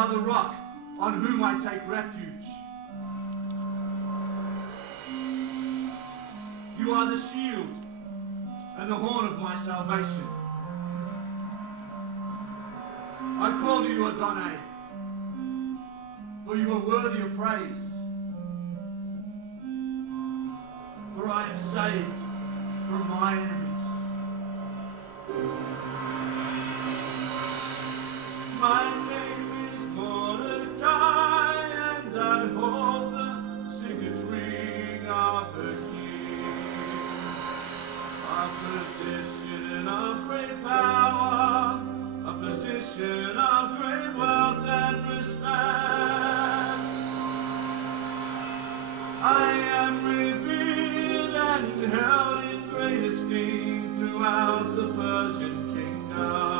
are the rock on whom I take refuge. You are the shield and the horn of my salvation. I call you Adonai, for you are worthy of praise. For I am saved from my enemies. My name is Mordecai, and I hold the signet ring of the King. A position of great power, a position of great wealth and respect. I am revered and held in great esteem throughout the Persian kingdom.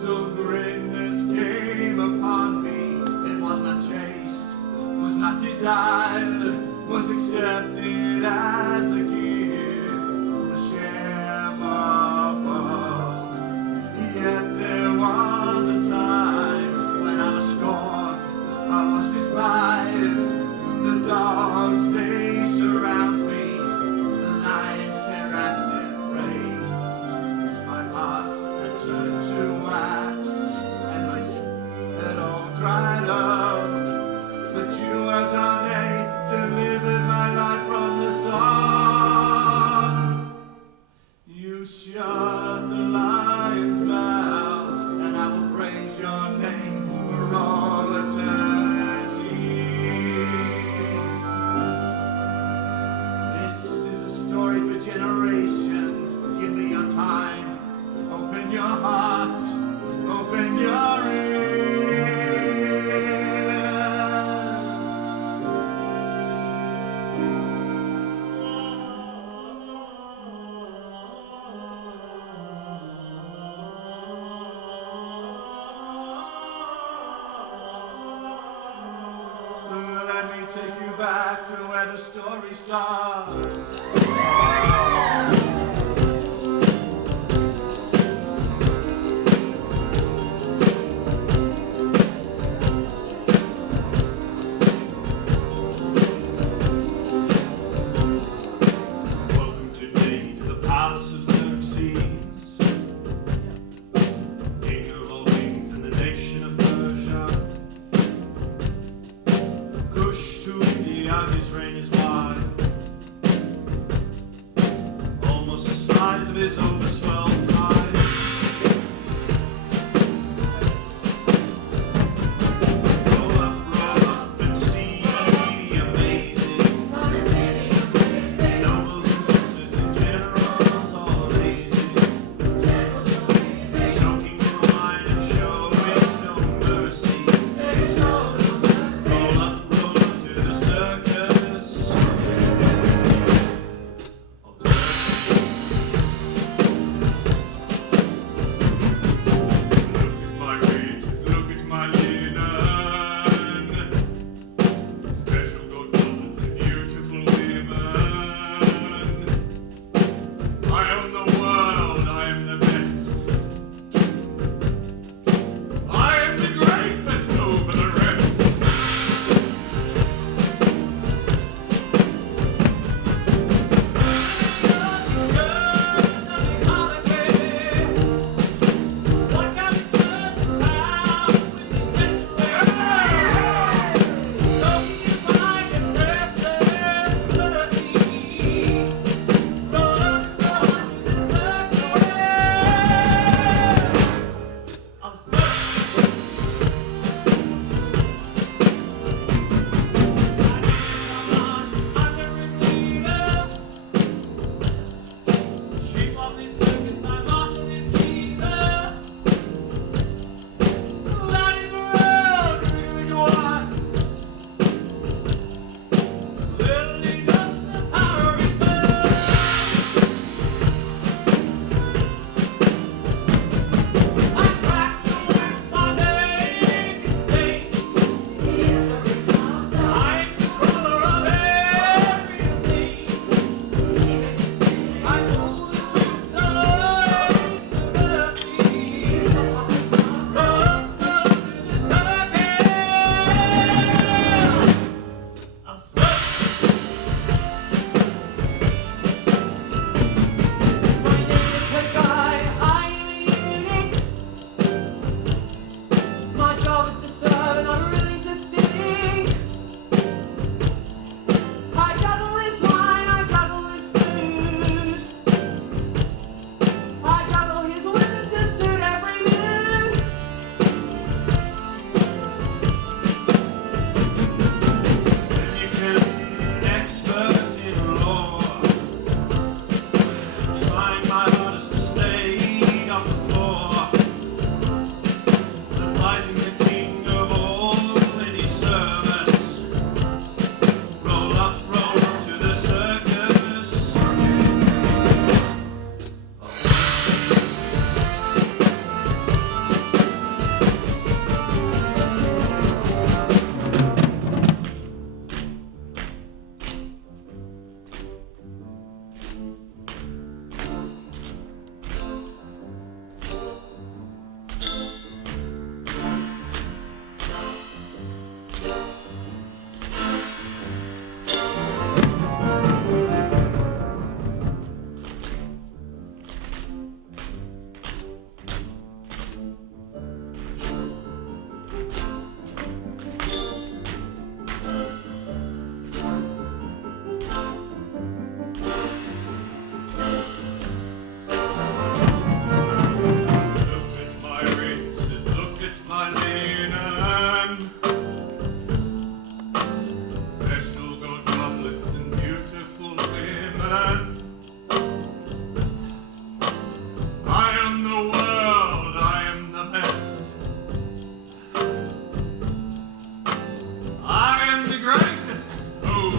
So greatness came upon me, it was not chased, was not desired, was accepted as a gift, a share above. Yet there was a time when I was scorned, I was despised. The dogs, they surround me, the lions tear at their prey. My heart had turned to wax, and my tears had all dried up. But you have done delivered my life from the sun. You shut the lion's mouth, and I will praise your name for all eternity. This is a story for generations. Give me your time. Open your heart. Open your ears. Let me take you back to where the story starts. Welcome today to the palace of Xerxes, king of all kings in the nation of Persia. Kush to India, his reign is wide. Almost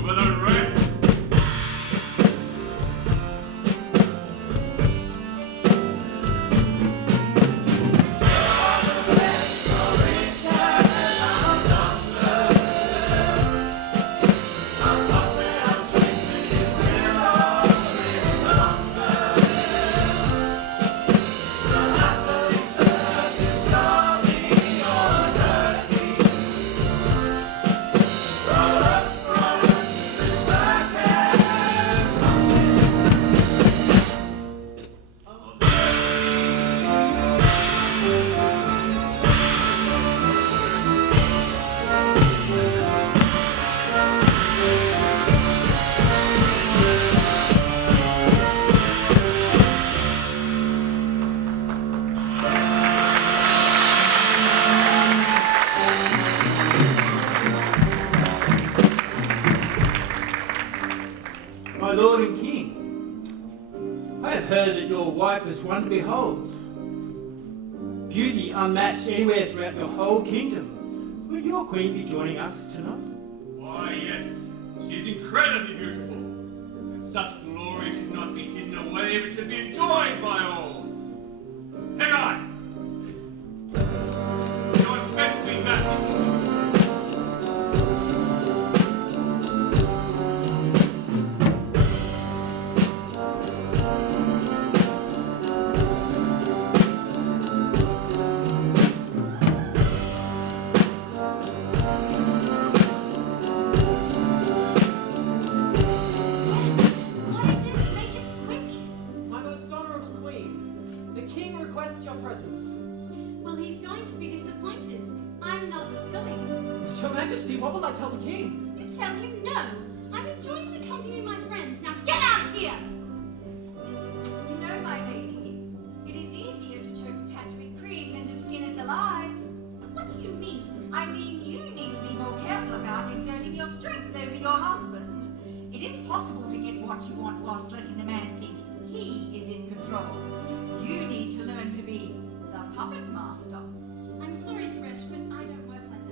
over the rest. My lord and king, I have heard that your wife is one to behold. Beauty unmatched anywhere throughout your whole kingdom. Will your queen be joining us tonight? Why, yes, she is incredibly beautiful, and such glory should not be hidden away, but should be enjoyed by all. Hang on! Go and fetch Queen Matthew. Your Majesty, what will I tell the king? You tell him no. I'm enjoying the company of my friends. Now get out of here! You know, my lady, it is easier to choke a cat with cream than to skin it alive. What do you mean? I mean, you need to be more careful about exerting your strength over your husband. It is possible to get what you want whilst letting the man think he is in control. You need to learn to be the puppet master. I'm sorry, Thresh, but I don't work like that.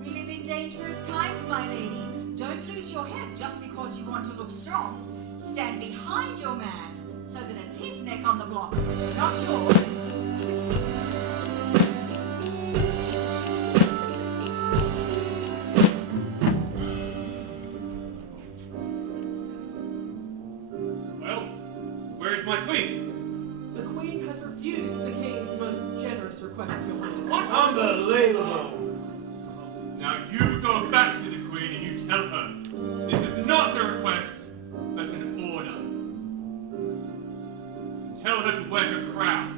We live in dangerous times, my lady. Don't lose your head just because you want to look strong. Stand behind your man so that it's his neck on the block, not yours. Well, where is my queen? The queen has refused the king's most generous request, Your Highness. What? Unbelievable! Now you go back to the queen and you tell her this is not a request, but an order. Tell her to wear her crown.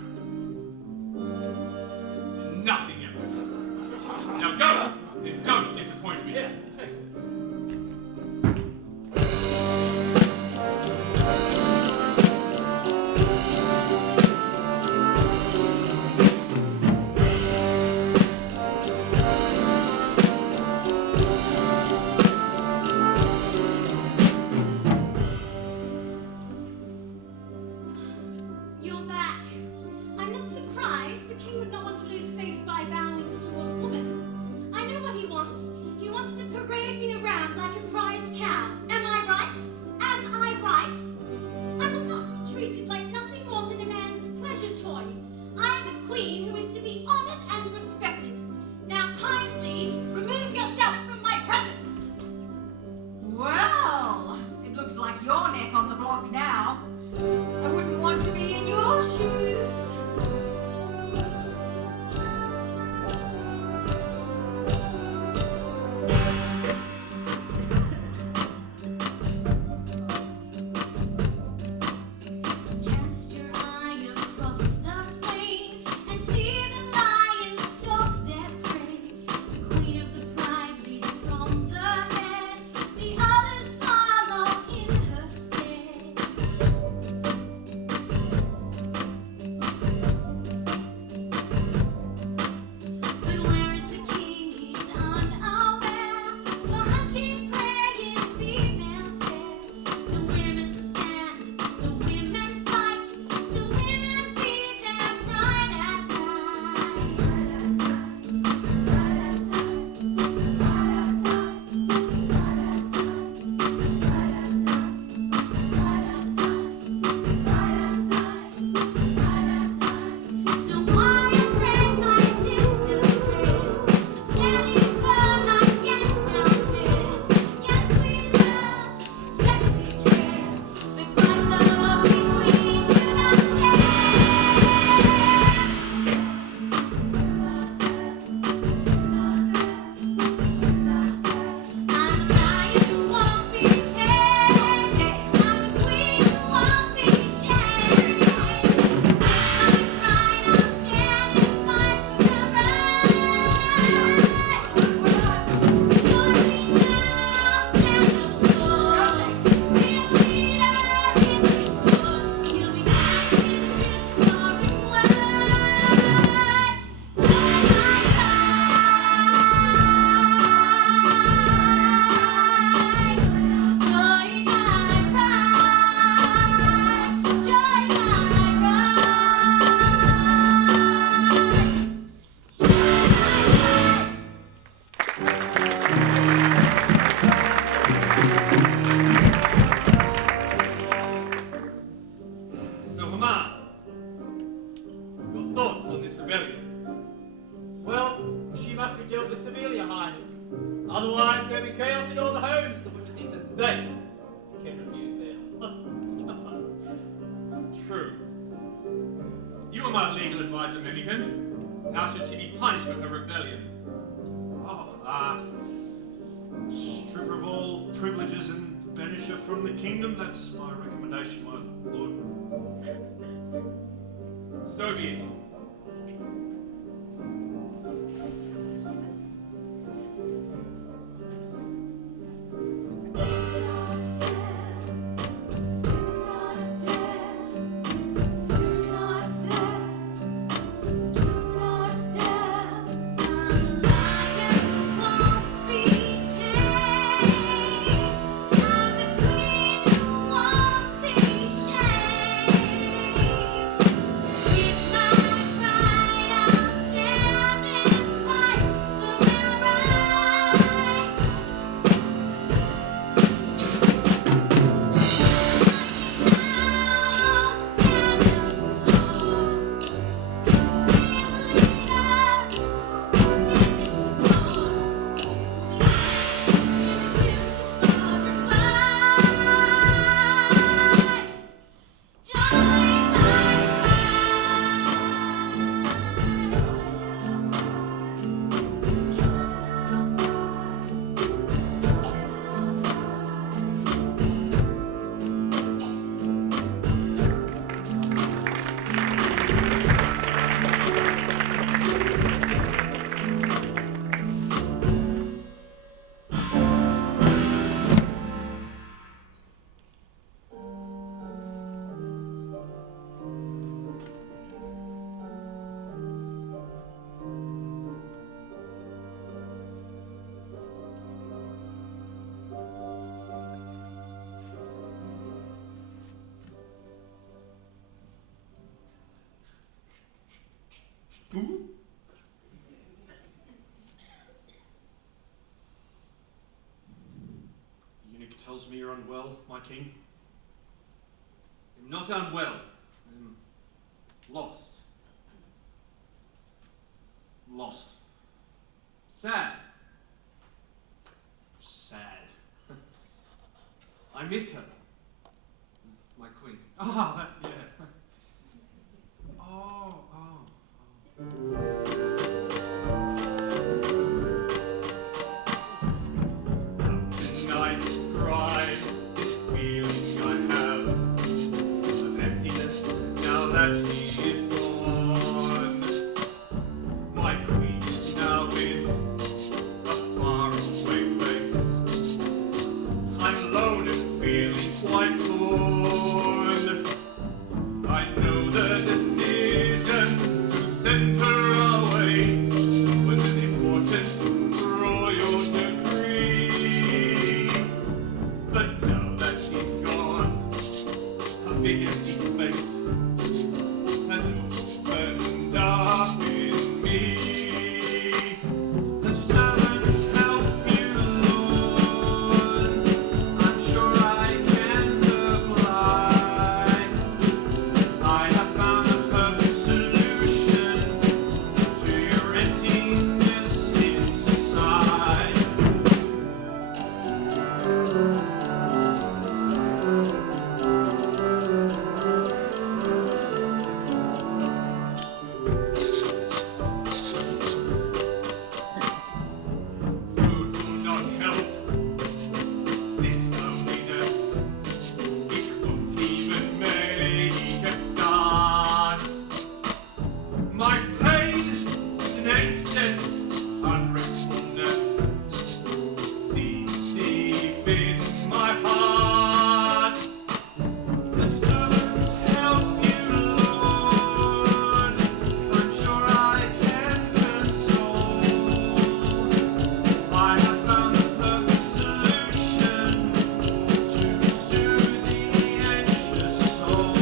And nothing else. Now go and don't disappoint me. Yeah, take this. You're back. can refuse their husbands. Come on. True. You are my legal advisor, Mimican. How should she be punished for her rebellion? Strip of all privileges and banish her from the kingdom. That's my recommendation, my lord. So be it. Eunuch tells me you're unwell, my king. I'm not unwell. I'm lost. Lost. Sad. Sad. I miss her. My queen. Ah, that, yeah. Oh. How can I describe this feeling I have of emptiness now that she is gone? My queen is now in a faraway place. I'm alone and feeling quite torn. I know the decision to send her away was an important royal decree. But now that she's gone, a big empty space has opened up in me. Let your servant help you, Lord. I'm sure I can apply. I have found a perfect solution to your emptiness inside. Food will not help this loneliness. It won't even make a start. My pain is an ancient unrestfulness deep in my heart. Let your servant help you, Lord. I'm sure I can console. I have found the perfect solution to soothe the anxious soul.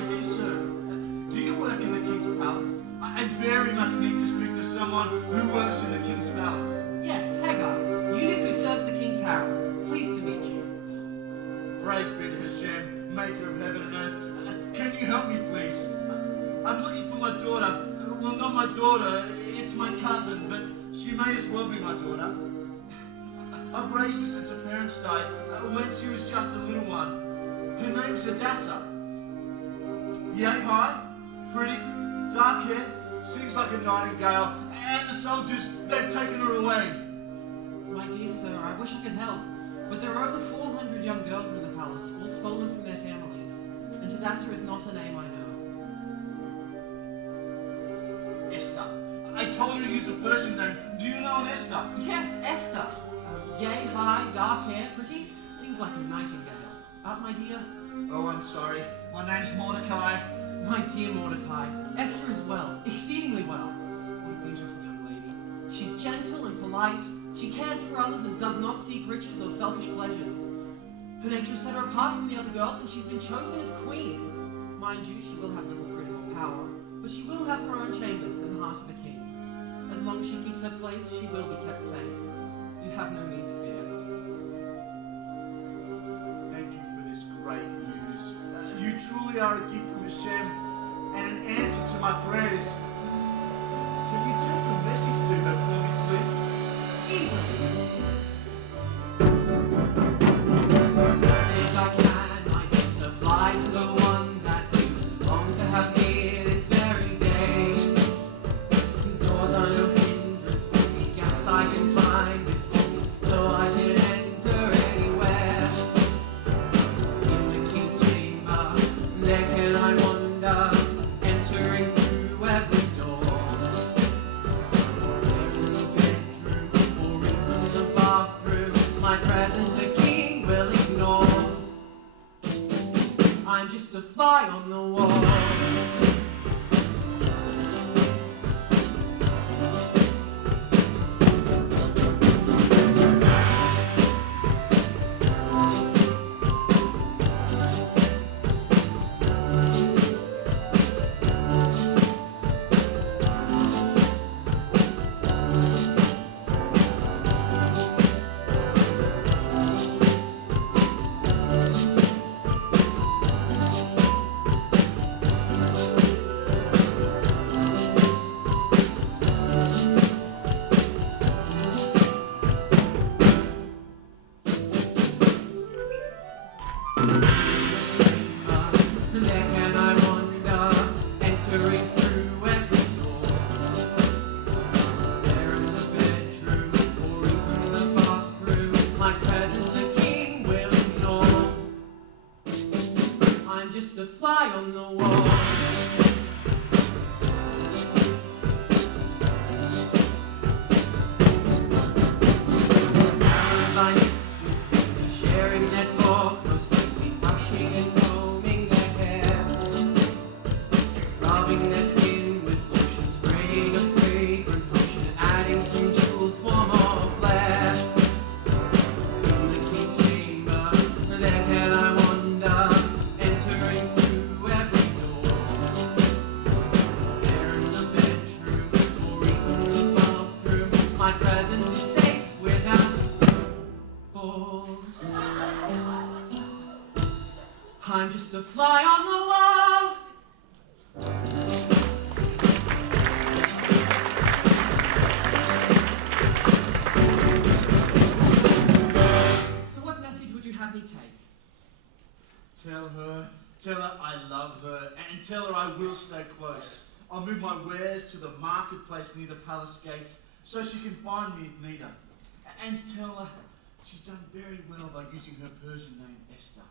My dear sir, do you work in the king's palace? I very much need to speak to someone who works in the king's palace. Yes, Hagar, eunuch who serves the king's harem. Pleased to meet you. Praise be to Hashem, maker of heaven and earth. Can you help me, please? I'm looking for my daughter. Well, not my daughter, it's my cousin, but she may as well be my daughter. I've raised her since her parents died, when she was just a little one. Her name's Hadassah. Yay high, pretty, dark hair, sings like a nightingale, and the soldiers, they've taken her away. My dear sir, I wish I could help, but there are over 400 young girls in the palace, all stolen from their families, and Hadassah is not a name I know. Esther. I told her to use a Persian name. Do you know an Esther? Yes, Esther. Yay, high, dark hair, pretty, sings like a nightingale. My dear? Oh, I'm sorry. My name's Mordecai. My dear Mordecai, Esther is well, exceedingly well. What a beautiful young lady. She's gentle and polite. She cares for others and does not seek riches or selfish pleasures. Her nature set her apart from the other girls, and she's been chosen as queen. Mind you, she will have little freedom or power, but she will have her own chambers in the heart of the king. As long as she keeps her place, she will be kept safe. You have no need to fear. Thank you for this great news. You truly are a gift from Hashem and an answer to my prayers. Can you take a message to her for me, please? Easily. If I can, I get to fly to the one that you long to have here this very day. Doors are no hindrance for me, gaps I can climb before me, so I can enter anywhere. In the king's chamber, there can I wander, entering through every door. There in the bedroom, or even the bathroom, my presence the king will ignore. I'm just a fly on the wall. There can I wander, entering through every door. There in the bedroom, or even the bathroom, my presence the king will ignore. I'm just a fly on the wall. By next with me, sharing their talk, most likely brushing and combing their hair, rubbing their skin with lotion, spraying a fragrant potion, adding some jewels for more flair. In the king's chamber, there can I wander, entering through every door. There in the bedroom, or even the bathroom, my presence is safe without balls. I'm just a fly on the wall. So what message would you have me take? Tell her I love her, and tell her I will stay close. I'll move my wares to the marketplace near the palace gates, so she can find me if need her. And tell her she's done very well by using her Persian name Esther.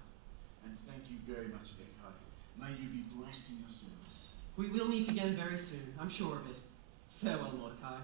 And thank you very much, Bekai. May you be blessed in your service. We will meet again very soon, I'm sure of it. Farewell, Mordecai.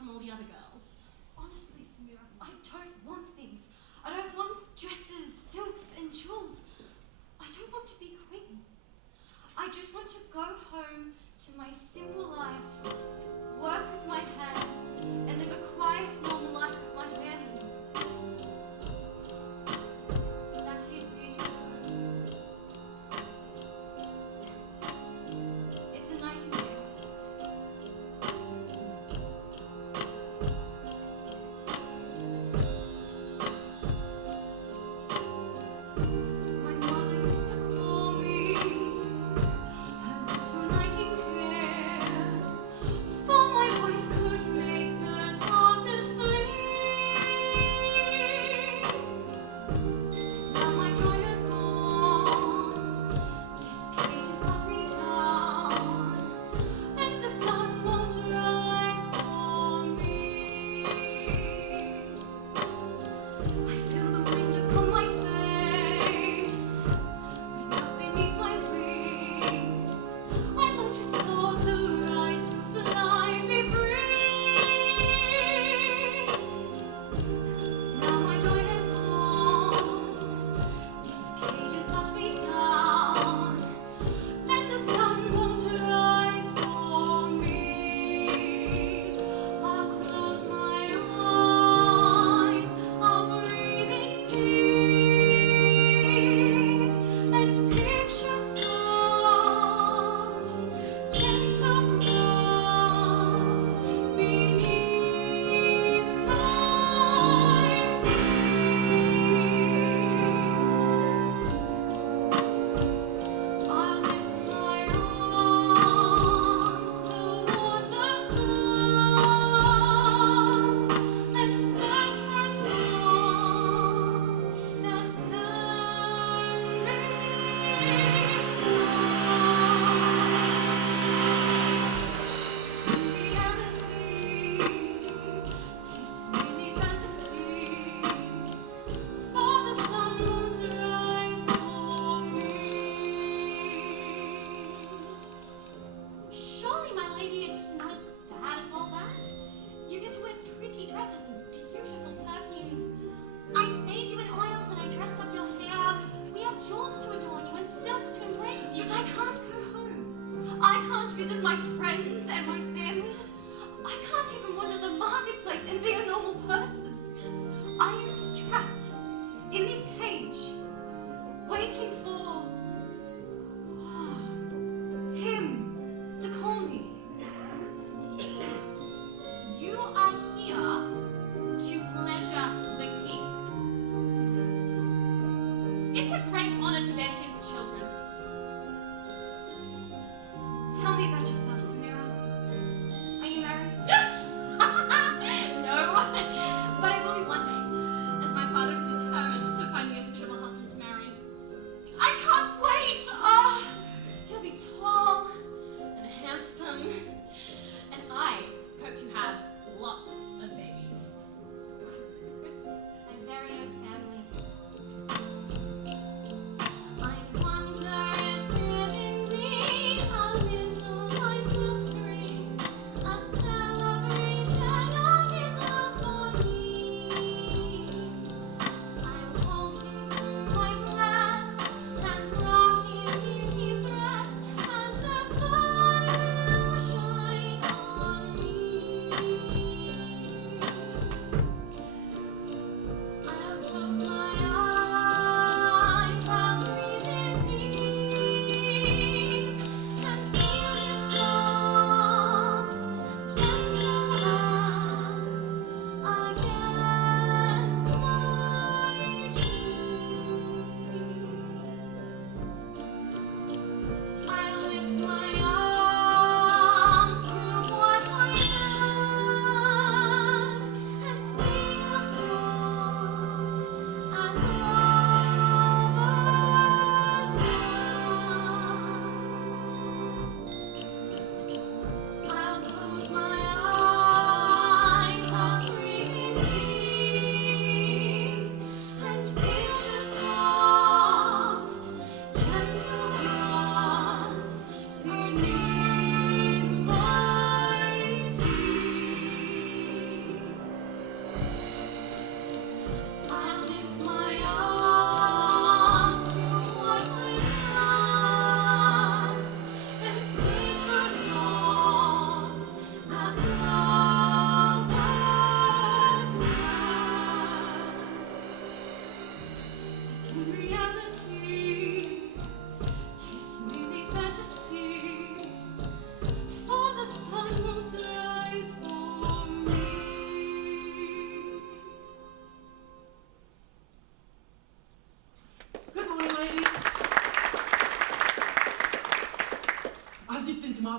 from all the other girls. Honestly, Samira, I don't want things. I don't want dresses, silks, and jewels. I don't want to be queen. I just want to go home to my simple life, work with my hands, and live a quiet, normal life with my family. That is beautiful. It's a nightingale. My mother used to call me a little nightingale, for my voice could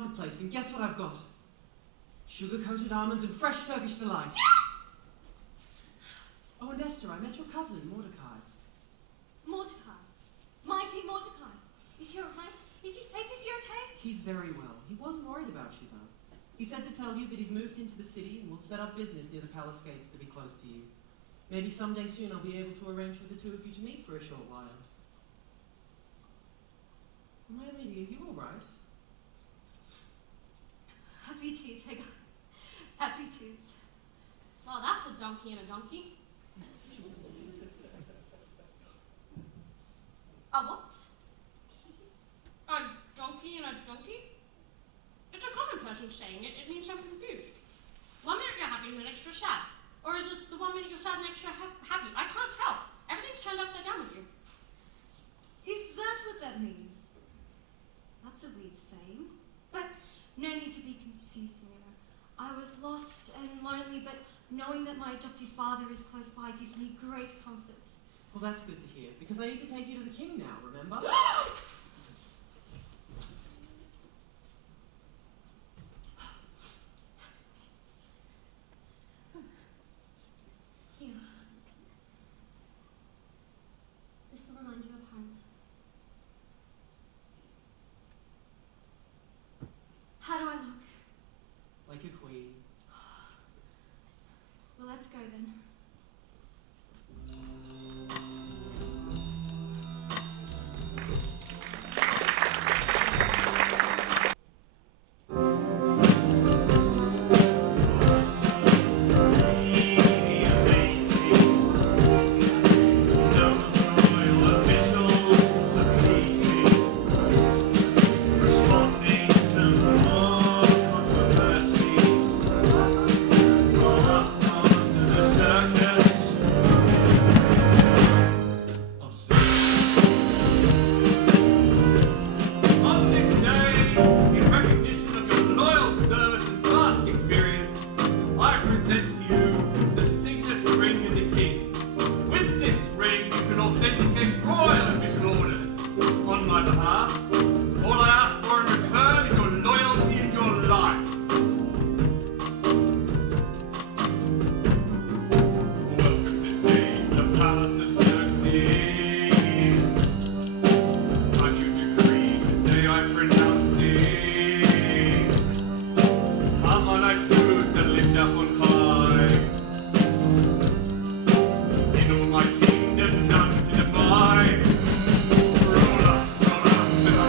marketplace, and guess what I've got? Sugar-coated almonds and fresh Turkish delight. Oh, and Esther, I met your cousin, Mordecai. Mordecai. Mighty Mordecai. Is he alright? Is he safe? Is he okay? He's very well. He wasn't worried about you, though. He said to tell you that he's moved into the city and will set up business near the palace gates to be close to you. Maybe someday soon I'll be able to arrange for the two of you to meet for a short while. My lady, are you all right? Happy twos, Hagar. Happy twos. Well, that's a donkey and a donkey. A what? A donkey and a donkey? It's a common person saying it. It means I'm confused. 1 minute you're happy and the next you're sad. Or is it the 1 minute you're sad and the next you're happy? I can't tell. Everything's turned upside down with you. Is that what that means? That's a weird saying. But no need to be confused, Samira. I was lost and lonely, but knowing that my adoptive father is close by gives me great comfort. Well, that's good to hear, because I need to take you to the king now, remember? Here. This will remind you of home. How do I look? Like a queen. Well, let's go then. On this day, in recognition of your loyal service and vast experience, I present to you the signet ring of the king. With this ring, you can authenticate royal official orders on my behalf. All I ask for in return is your loyalty and your life. Welcome this day to the palace of Xerxes. A new decree, today I pronounce it. Come on, I choose to lift up on high. In all my kingdom, none to divide. Roll up, with a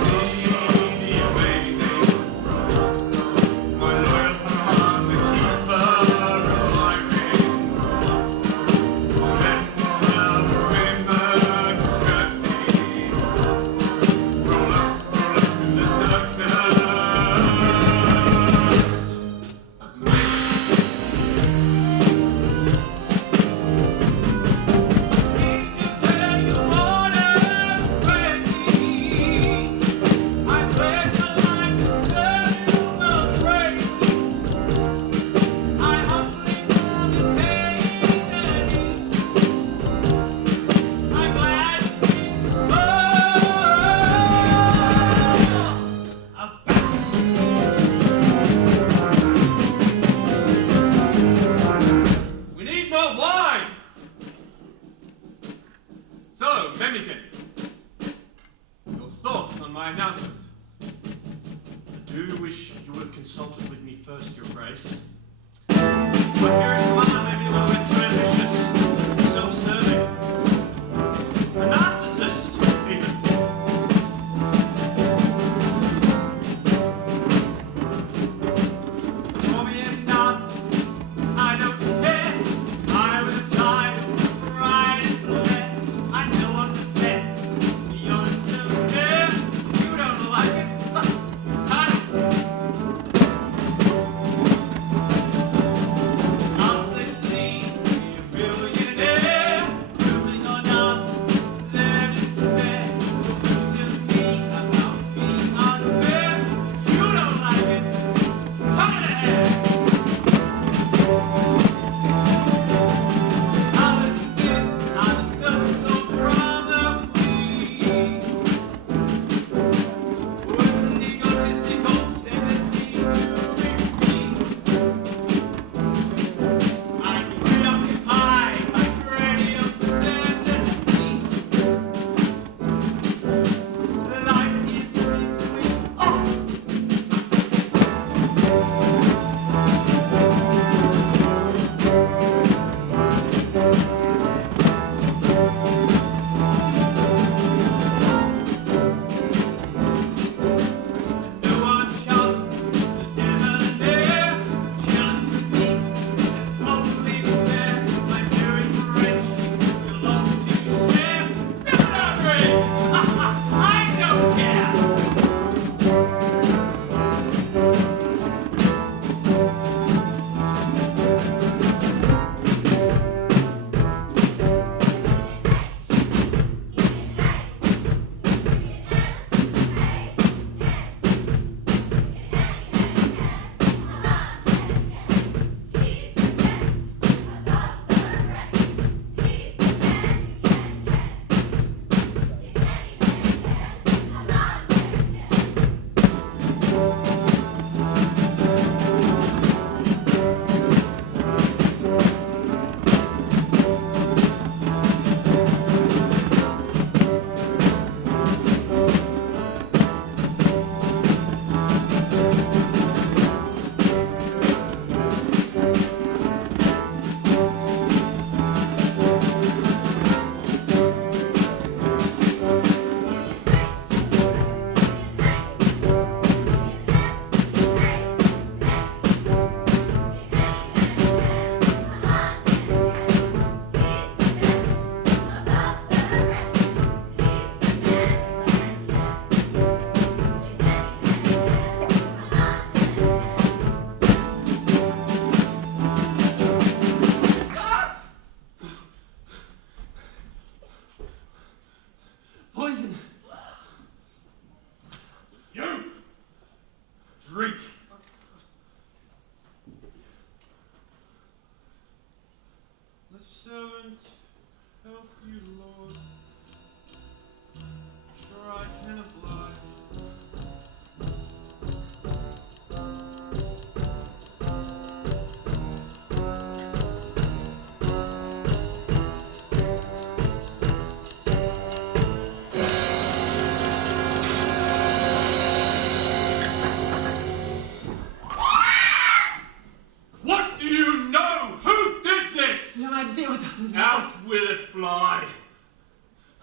Majesty, it was... Out with it, Fly!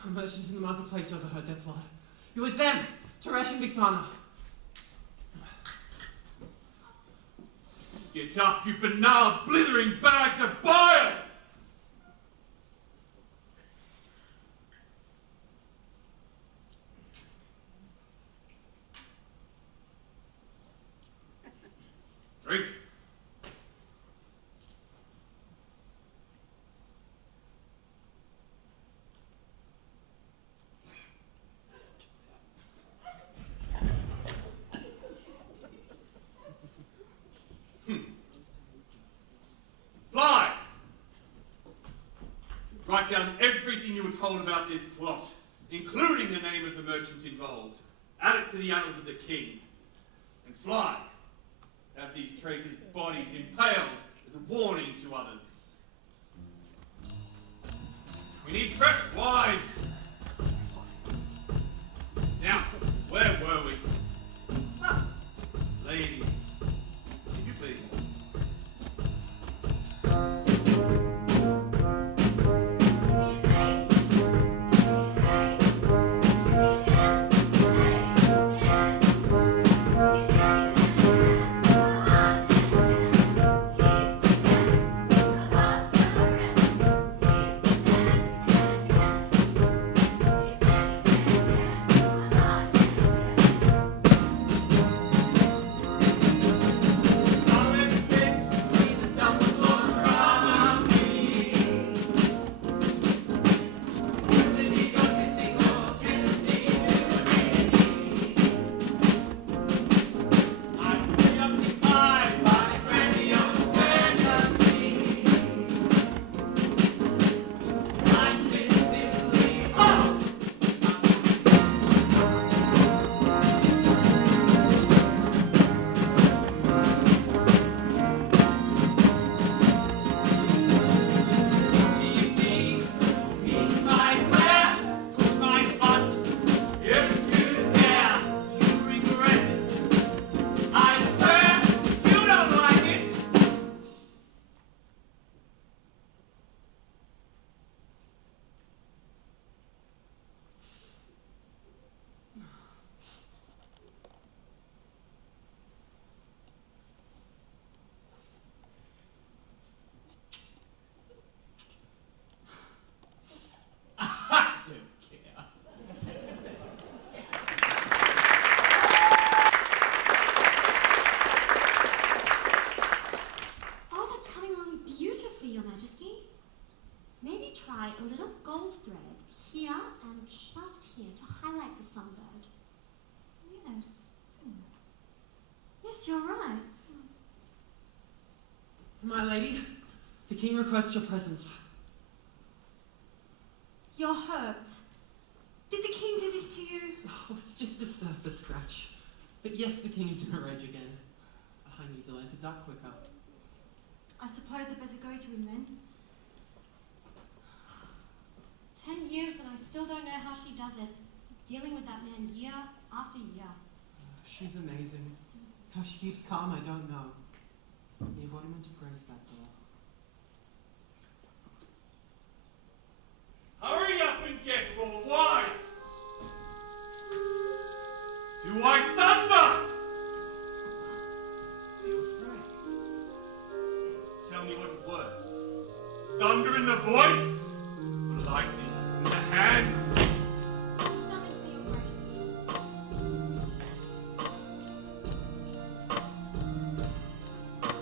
A merchant in the marketplace overheard their plot. It was them, Teresh and Big Farmer. Get up, you banal, blithering bags of bile! Drink. Fly! Write down everything you were told about this plot, including the name of the merchant involved. Add it to the annals of the king. And Fly, have these traitors' bodies impaled as a warning to others. We need fresh wine! Now, where were we? Ah, ladies, if you please. A little gold thread here and just here to highlight the sunbird. Yes. Yes, you're right. My lady, the king requests your presence. You're hurt. Did the king do this to you? Oh, it's just a surface scratch. But yes, the king is in a rage again. I need to learn to duck quicker. I suppose I better go to him then. 10 years and I still don't know how she does it. Dealing with that man year after year. She's amazing. How she keeps calm, I don't know. The embodiment of grace, that girl. Hurry up and get more wine! Do I thunder? Feel free. Tell me what's worse. Thunder in the voice? Or lightning in the hands? Summons for your grace.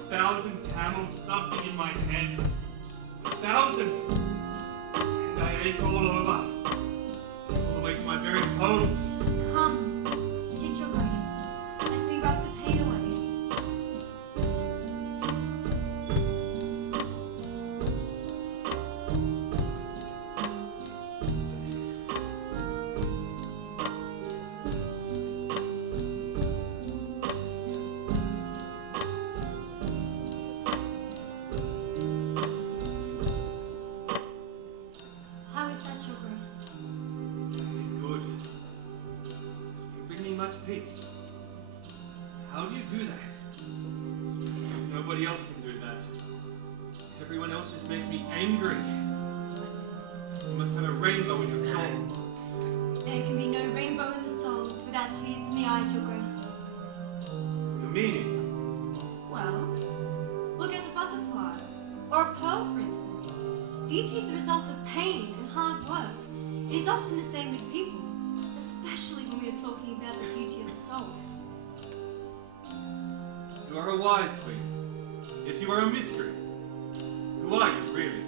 1,000 camels thumping in my head. 1,000! And I ache all over. All the way to my very toes. Come, sit your grace, as we rub the pain away. How is that, your grace? It's good. You bring me much peace. How do you do that? Nobody else can do that. Everyone else just This makes me angry. You must have a rainbow in your soul. There can be no rainbow in the soul without tears in the eyes, Your Grace. Your meaning? Well, look at a butterfly, or a pearl, for instance. Beauty is the result of pain and hard work. It is often the same with people, especially when we are talking about the beauty of the soul. You are a wise queen, yet you are a mystery. Who are you, really?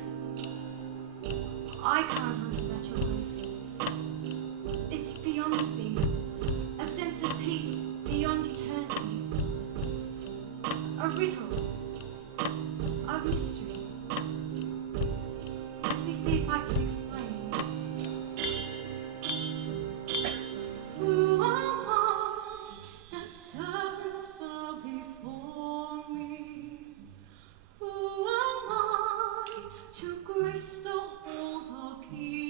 I can't answer that, Your Grace. It's beyond me. A sense of peace beyond eternity. A riddle. A mystery. Let me see if I can explain. Who am I that servants bow before me? Who am I to grace the halls of kings?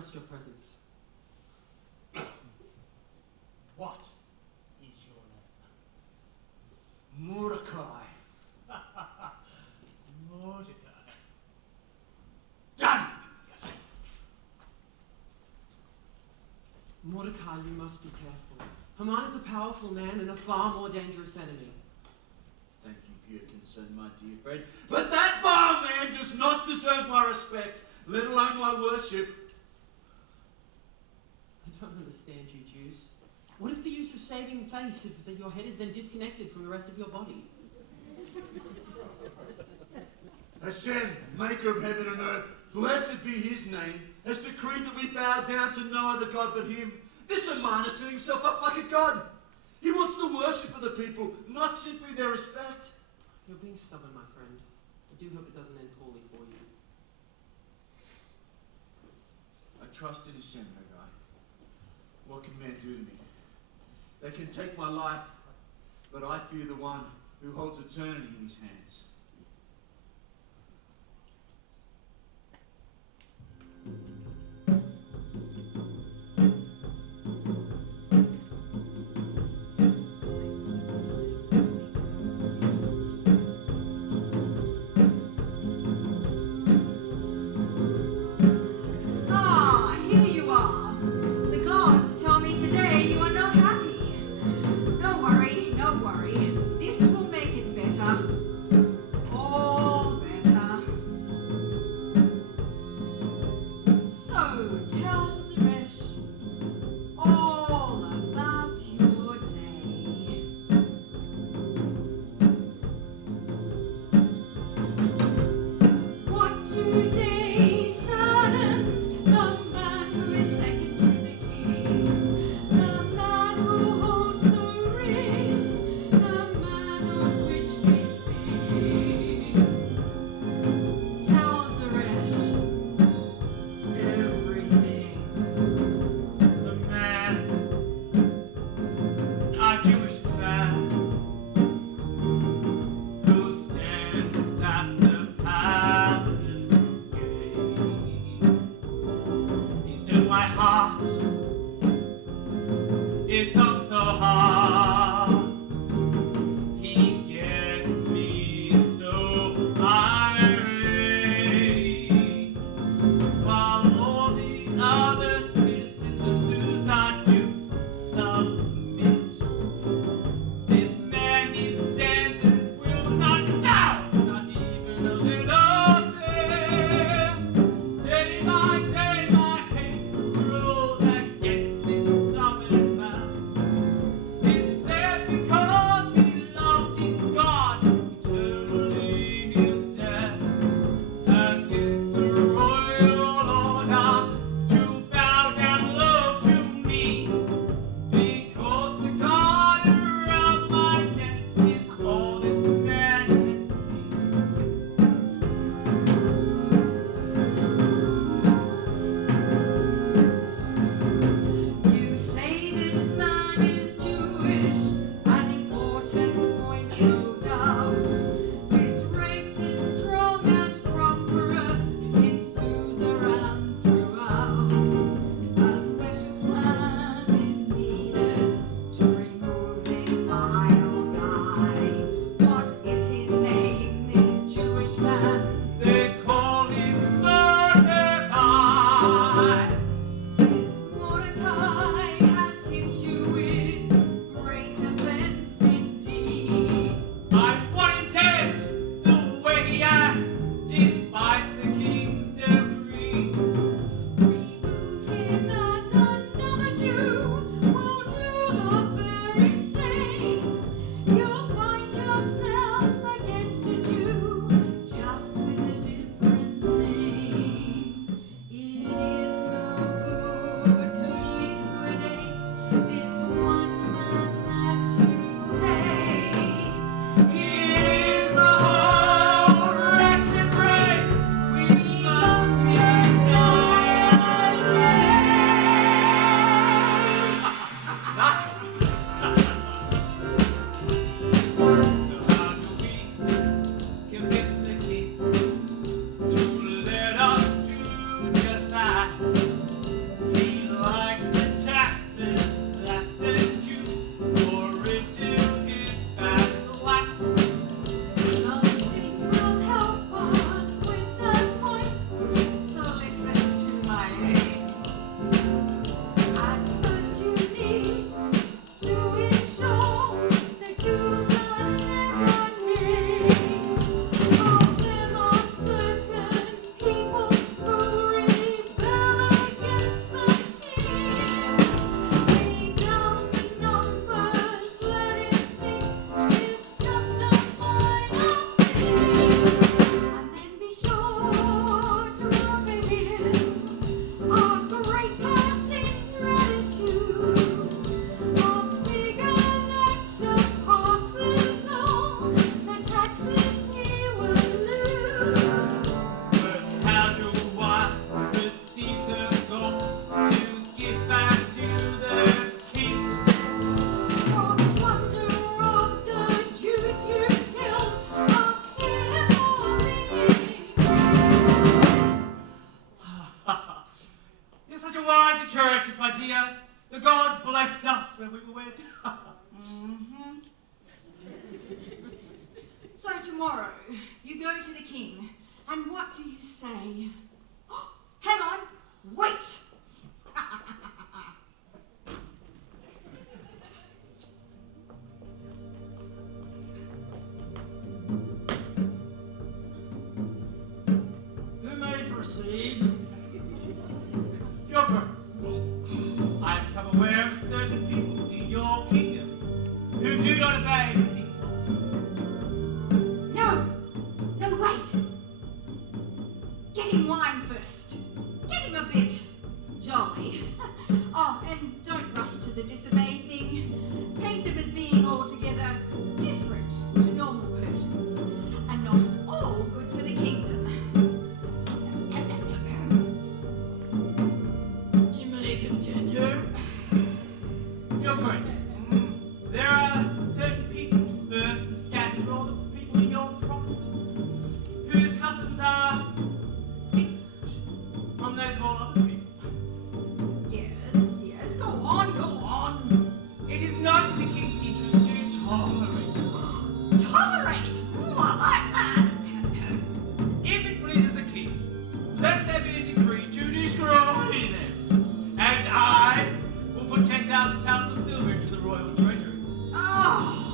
request your presence. What is your name? Mordecai. Mordecai. Done! Mordecai, you must be careful. Haman is a powerful man and a far more dangerous enemy. Thank you for your concern, my dear friend. But that vile man does not deserve my respect, let alone my worship. I don't understand you, Jews. What is the use of saving face if your head is then disconnected from the rest of your body? Hashem, maker of heaven and earth, blessed be his name, has decreed that we bow down to no other God but him. This Haman has set himself up like a god. He wants the worship of the people, not simply their respect. You're being stubborn, my friend. I do hope it doesn't end poorly for you. I trust in Hashem, Haggai. What can man do to me? They can take my life, but I fear the one who holds eternity in his hands. Ah, here you are. The gods tell me today you are not happy. Don't worry, don't worry. This will make it better. All better. So, tell Zeresh all about your day. What today saddens the man who is second to the king, the man who holds the ring, the man on which we sing. Tell Zeresh everything. The man, a Jewish man, who stands at the palace gate. He stirs my heart, it thumps so hard. He gets me so irate, while all the other citizens of Susa do submit. This man, he stands and will not bow, not even a little bit. Day by day, my hate grows against this stubborn man. dear. The gods blessed us when we were wed. Mm-hmm. So tomorrow, you go to the king, and what do you say? Hang on, wait! You may proceed. Your purpose. I have become aware of certain people in your kingdom who do not obey the king's laws. No, wait! Get him wine first. Get him a bit jolly. Oh, and don't rush to the disobey thing. Paint them as being altogether different to normal Persians, and not at all good for the kingdom. You may continue. Your Grace, there are certain people dispersed and scattered through all the people in your provinces, whose customs are different from those of all other people. Yes, go on. It is not in the king's interest to tolerate them. Tolerate? Ooh, I like that. If it pleases the king, let there be a decree to destroy them, and I will put 10,000 talents of silver into the royal treasury. Oh,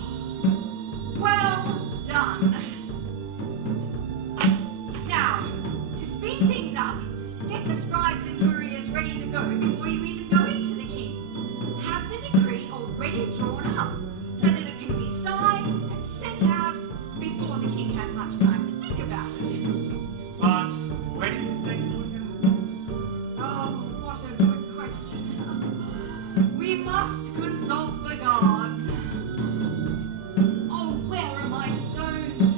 well done. Now, to speed things up, get the scribes and couriers ready to go before you even go into the king. Have the decree already drawn up so that it can be signed and sent out before the king has much time to think about it. But when is this next going to happen? Oh, what a good question. We must consult the gods. Oh, where are my stones?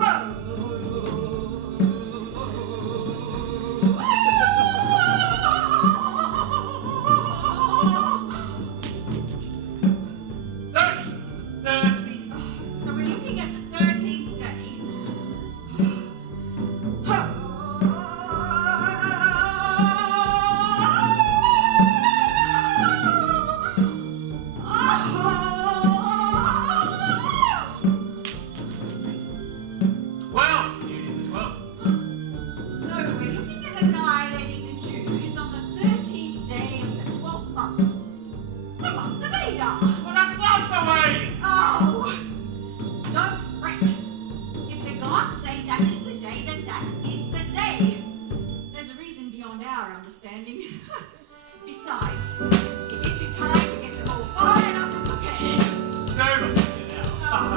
Ah, thank you. So we're looking at the 13th day. Well, it is the 12th. So we're looking at annihilating the Jews on the 13th day of the 12th month. The month of Adar. Well, that's months away! Oh, don't fret. If the gods say that is the day, then that is the day. There's a reason beyond our understanding. Besides, it gives you time to get them all fired up and prepared. So much to do now.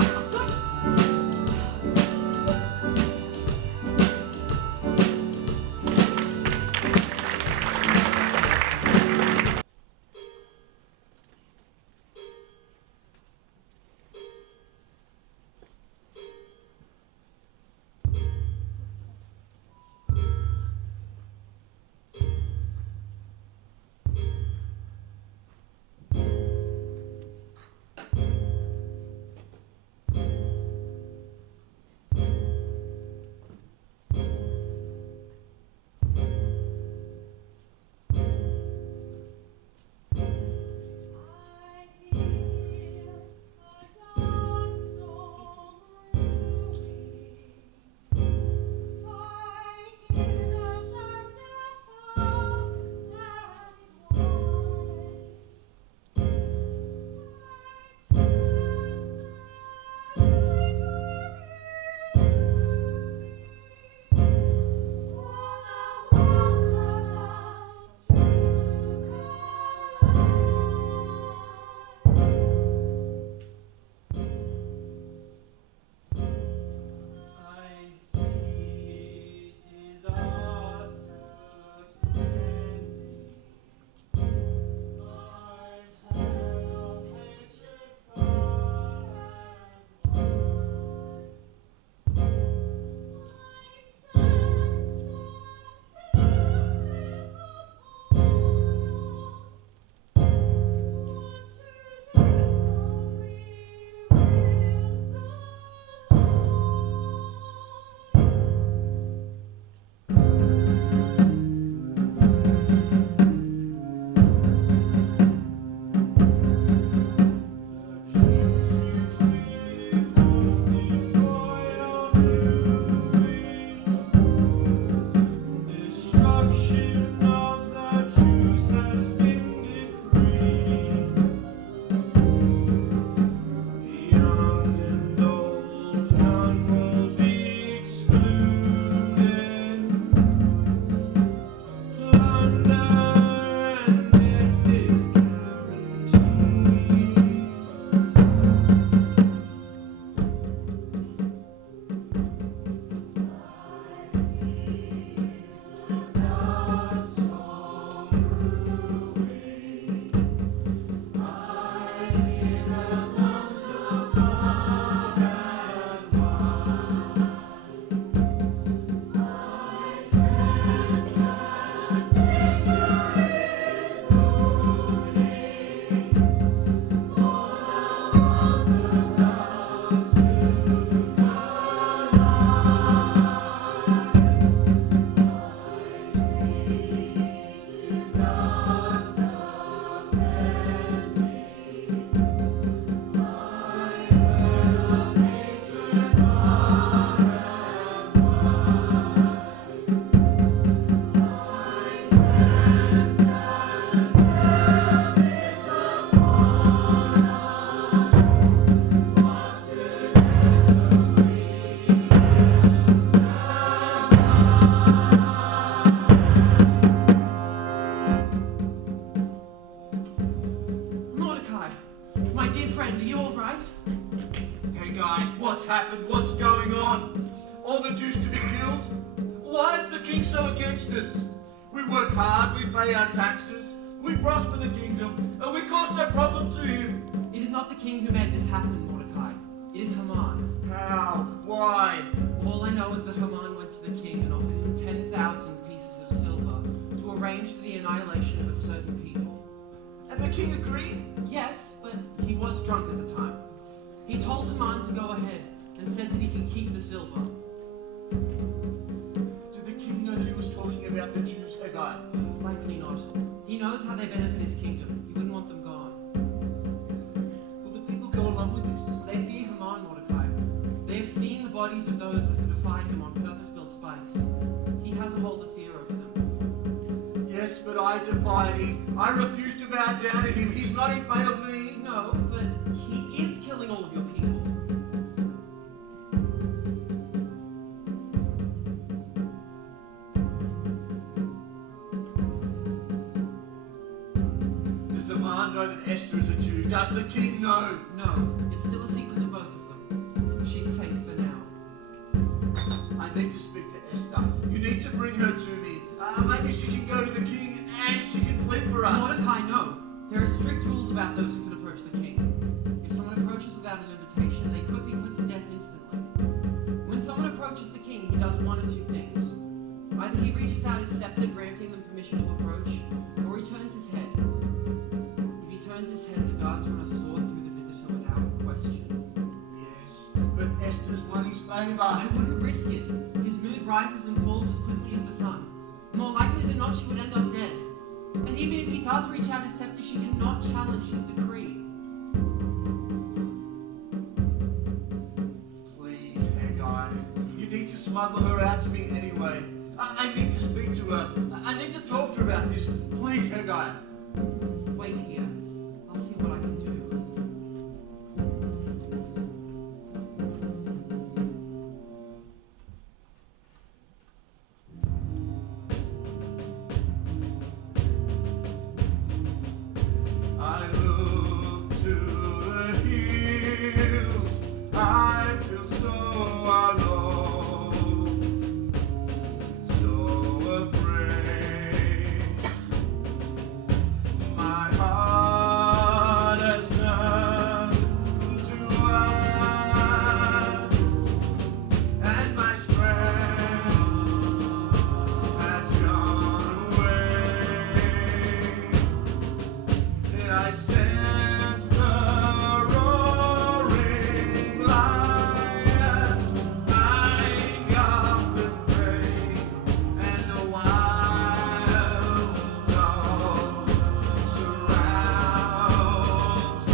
friend, are you alright? Hey guy, what's happened? What's going on? All the Jews to be killed? Why is the king so against us? We work hard, we pay our taxes, we prosper the kingdom, and we cause no problem to him. It is not the king who made this happen, Mordecai. It is Haman. How? Why? All I know is that Haman went to the king and offered him 10,000 pieces of silver to arrange for the annihilation of a certain people. And the king agreed? Yes, but he was drunk at the time. He told Haman to go ahead and said that he could keep the silver. Did the king know that he was talking about the Jews, Haggai? Likely not. He knows how they benefit his kingdom. He wouldn't want them gone. Will the people go along with this? They fear Haman, Mordecai. They have seen the bodies of those who defied him on purpose-built spikes. He has a hold of fear over them. Yes, but I defied him. I refused to bow down to him. He's not in pay of me. No, but he is killing all of your people. Does Haman know that Esther is a Jew? Does the king know? No, it's still a secret to both of them. She's safe for now. I need to speak to Esther. You need to bring her to me. Maybe she can go to the king and she can plead for us. Mordecai, no. There are strict rules about those who could approach the king. If someone approaches without an invitation, they could be put to death instantly. When someone approaches the king, he does one of two things. Either he reaches out his scepter, granting them permission to approach, or he turns his head. If he turns his head, the guards run a sword through the visitor without question. Yes, but Esther's won his favor. I wouldn't risk it. His mood rises and falls as quickly as the sun. More likely than not, she would end up dead. And even if he does reach out his scepter, she cannot challenge his decree. Please, Haggai. You need to smuggle her out to me anyway. I need to speak to her. I need to talk to her about this. Please, Haggai. Wait here. I'll see what I can do. I look to the hills. I feel so alone, so afraid. My heart has turned to ice, and my strength has gone away. I sense the roaring lion, eyeing up the prey, and the wild dog surrounds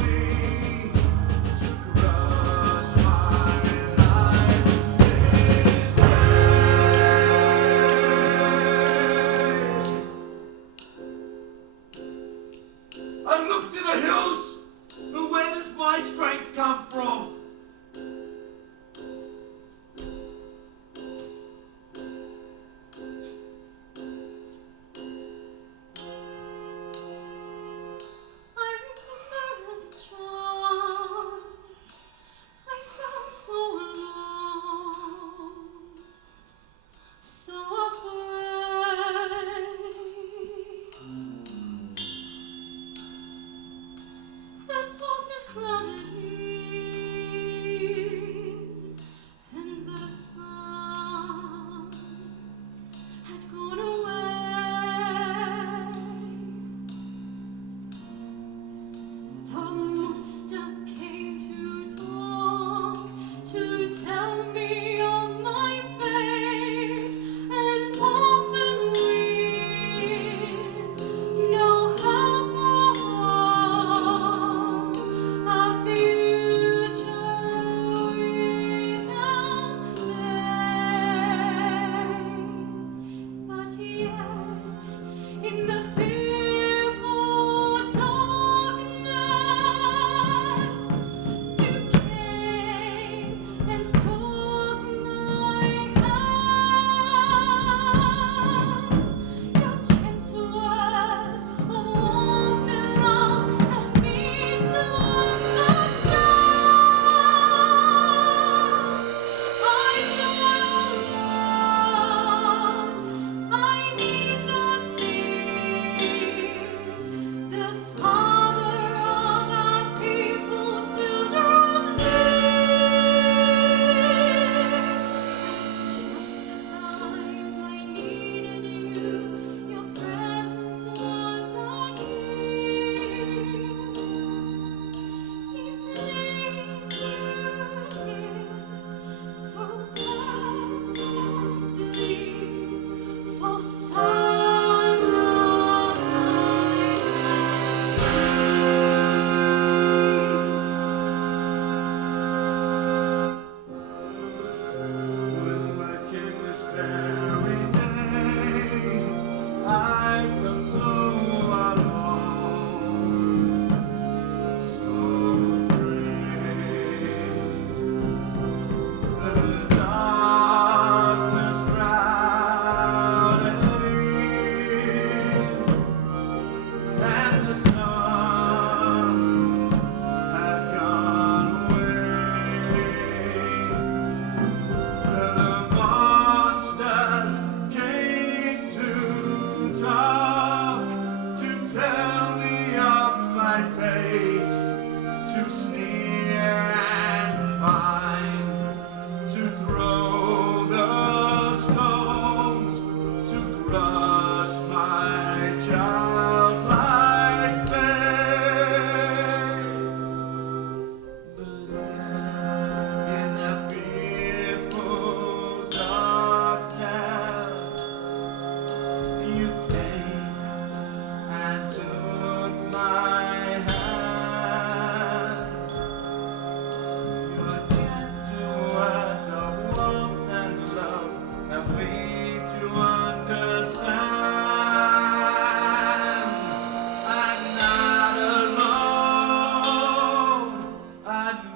me to crush my life this day. I look to the hills, but where does my strength come from? I remember as a child, I felt so alone, so afraid. The darkness crowded me.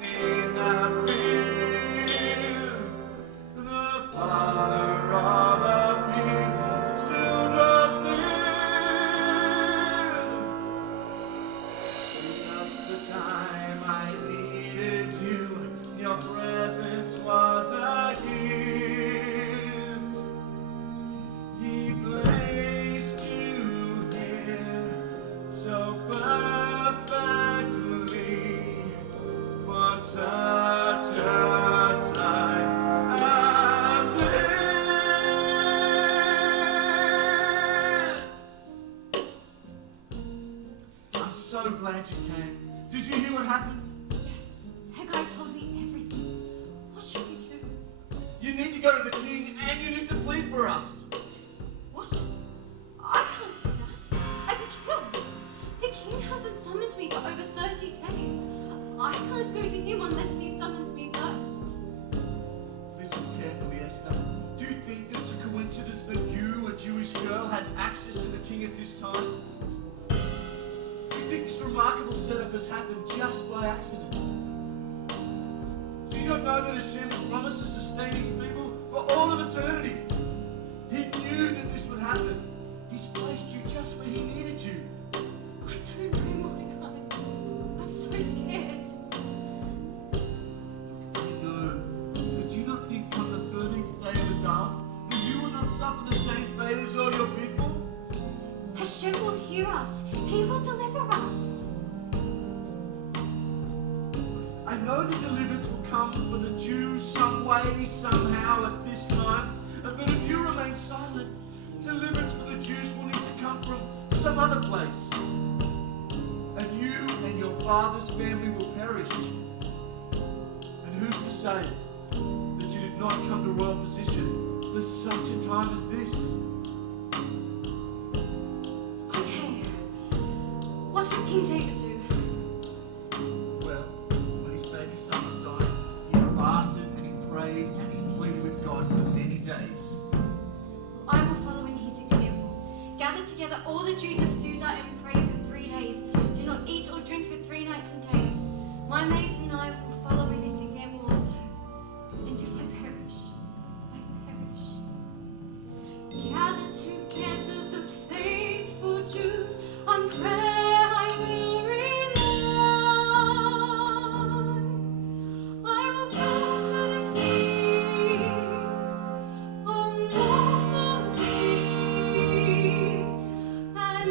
need not fear. The Father of the people still draws near. Just the time I needed you, your presence was a gift. He placed you here so perfectly for such a time as this. I'm so glad you came. Did you hear what happened? Yes, Haggai told me everything. What should we do? You need to go to the king and you need to plead for us. What? I can't do that. I'd be killed. The king hasn't summoned me for over 30 days. I can't go to him unless he summons me first. Listen carefully, Esther. Do you think that it's a coincidence that you, a Jewish girl, has access to the king at this time? Do you think this remarkable setup has happened just by accident? Do you not know that Hashem has promised to sustain his people for all of eternity? He knew that this would happen. He's placed you just where he needed you. I don't know, Mordecai. I'm so scared. No, but do you not think on the 13th day of Adar that you will not suffer the same fate as all your people? Hashem will hear us. He will deliver us. I know the deliverance will come for the Jews some way, somehow at this time. But if you remain silent, deliverance for the Jews will need to come from some other place. And you and your father's family will perish. And who's to say that you did not come to royal position for such a time as this? Okay. What will King David do? Well, when his baby son was dying, he fasted and he prayed and he pleaded with God for many days. I will follow in his example. Gather together all the Jews of Susa and pray for 3 days. Do not eat or drink for 3 nights and days. My maids and I will follow in this example also. And if I perish, I perish. Gather together the faithful Jews. On prayer I will rely. I will go to the King. Unlawfully, and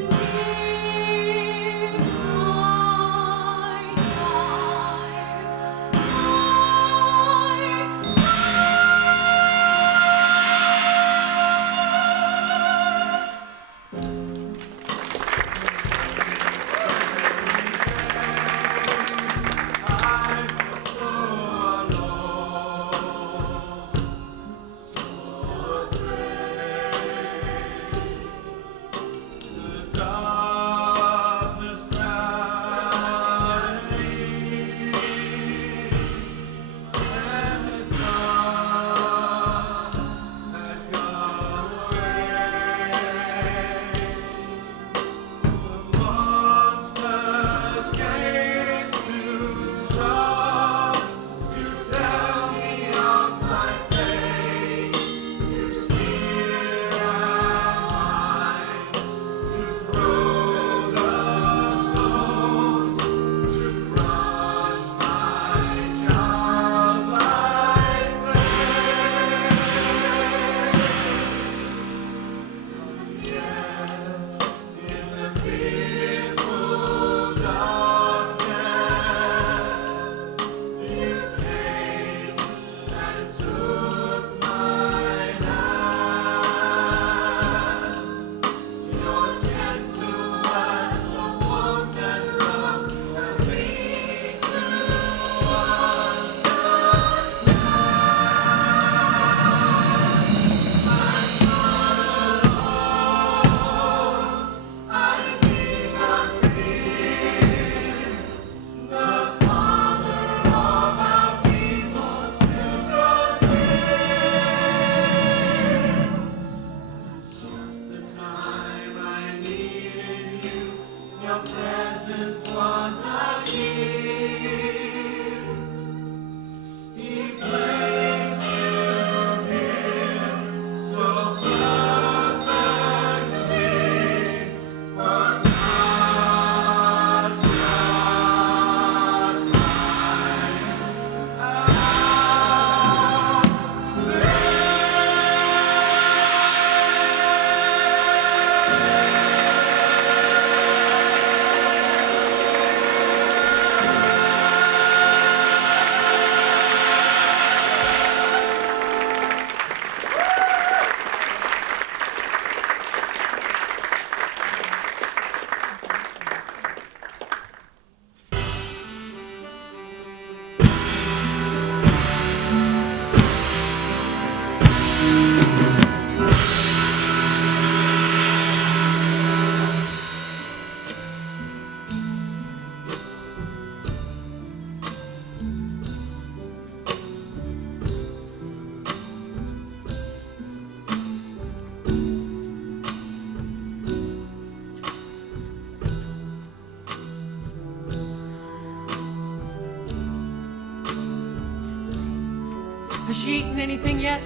Has she eaten anything yet?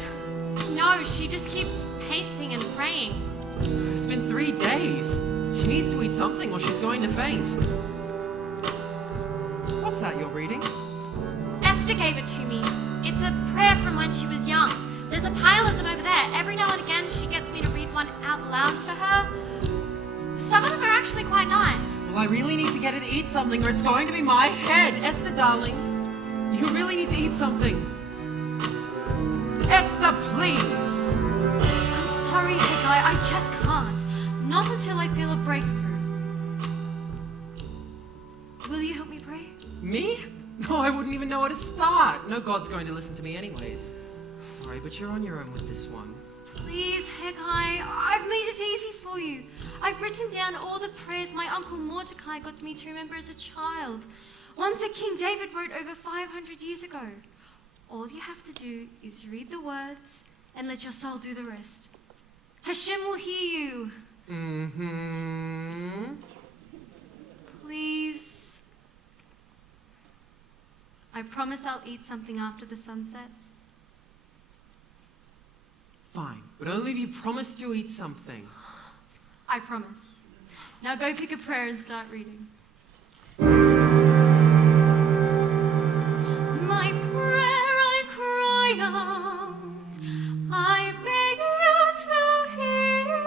No, she just keeps pacing and praying. It's been 3 days. She needs to eat something or she's going to faint. What's that you're reading? Esther gave it to me. It's a prayer from when she was young. There's a pile of them over there. Every now and again, she gets me to read one out loud to her. Some of them are actually quite nice. Well, I really need to get her to eat something or it's going to be my head. Esther, darling, you really need to eat something. Esther, please. I'm sorry, Haggai, I just can't. Not until I feel a breakthrough. Will you help me pray? Me? No, I wouldn't even know where to start. No God's going to listen to me anyways. Sorry, but you're on your own with this one. Please, Haggai, I've made it easy for you. I've written down all the prayers my uncle Mordecai got me to remember as a child. Ones that King David wrote over 500 years ago. All you have to do is read the words and let your soul do the rest. Hashem will hear you. Mm-hmm. Please. I promise I'll eat something after the sun sets. Fine, but only if you promise to eat something. I promise. Now go pick a prayer and start reading. My prayer I cry out, I beg you to hear.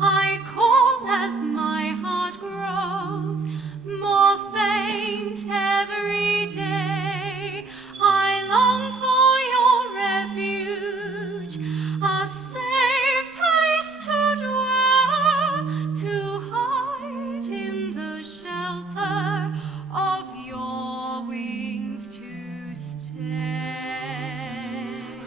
I call as my heart grows more faint every day. I long for your refuge, a safe place to dwell, to hide in the shelter of your wings to stay.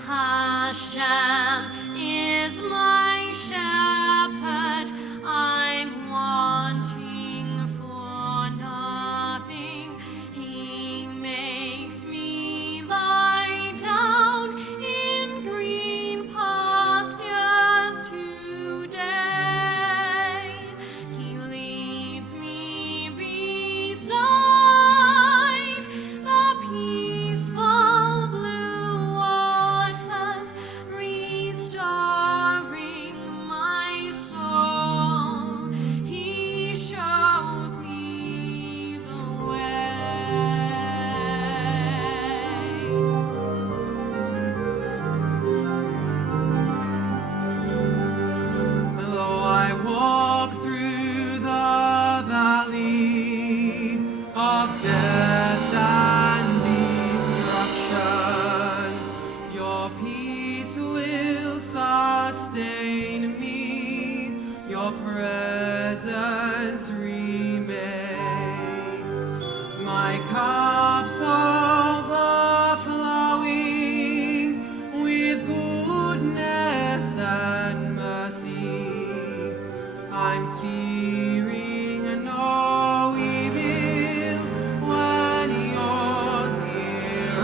Hashem is my shepherd, I'm wanting for nothing. He makes me lie down in green pastures today. He leads me beside the peaceful blue waters, restoring my soul. He shows me the way. Though I walk through the valley of death and destruction, your peace will sustain me, your presence remain. My cup's overflowing with goodness and mercy. I'm fearing no evil when you're near, I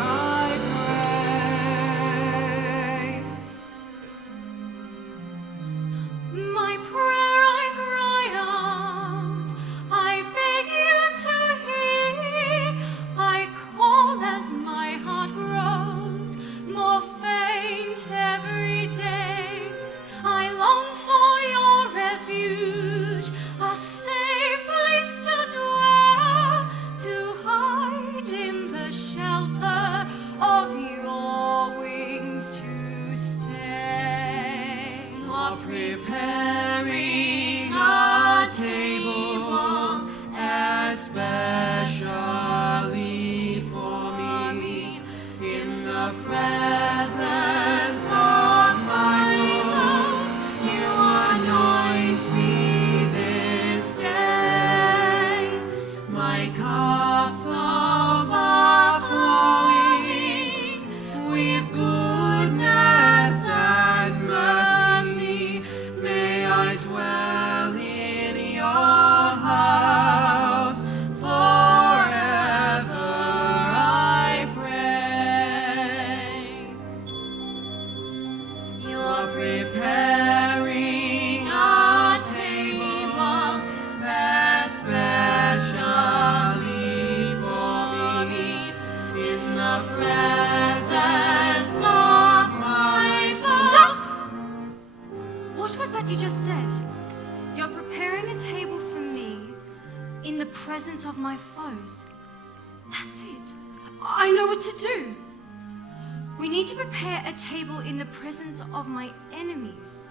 pray. My prayer I cry out, I beg you to hear. I call as my heart grows more faint every day. I long for your refuge, a safe place to dwell, to hide in the shelter of your wings to stay. You're preparing a table especially for me in the presence of my foes. You anoint me this day. My cup's overflowing with goodness and mercy. May I dwell in your house forever, I pray. You're preparing a table especially for me in the presence what you just said. You're preparing a table for me in the presence of my foes. That's it. I know what to do. We need to prepare a table in the presence of my enemies.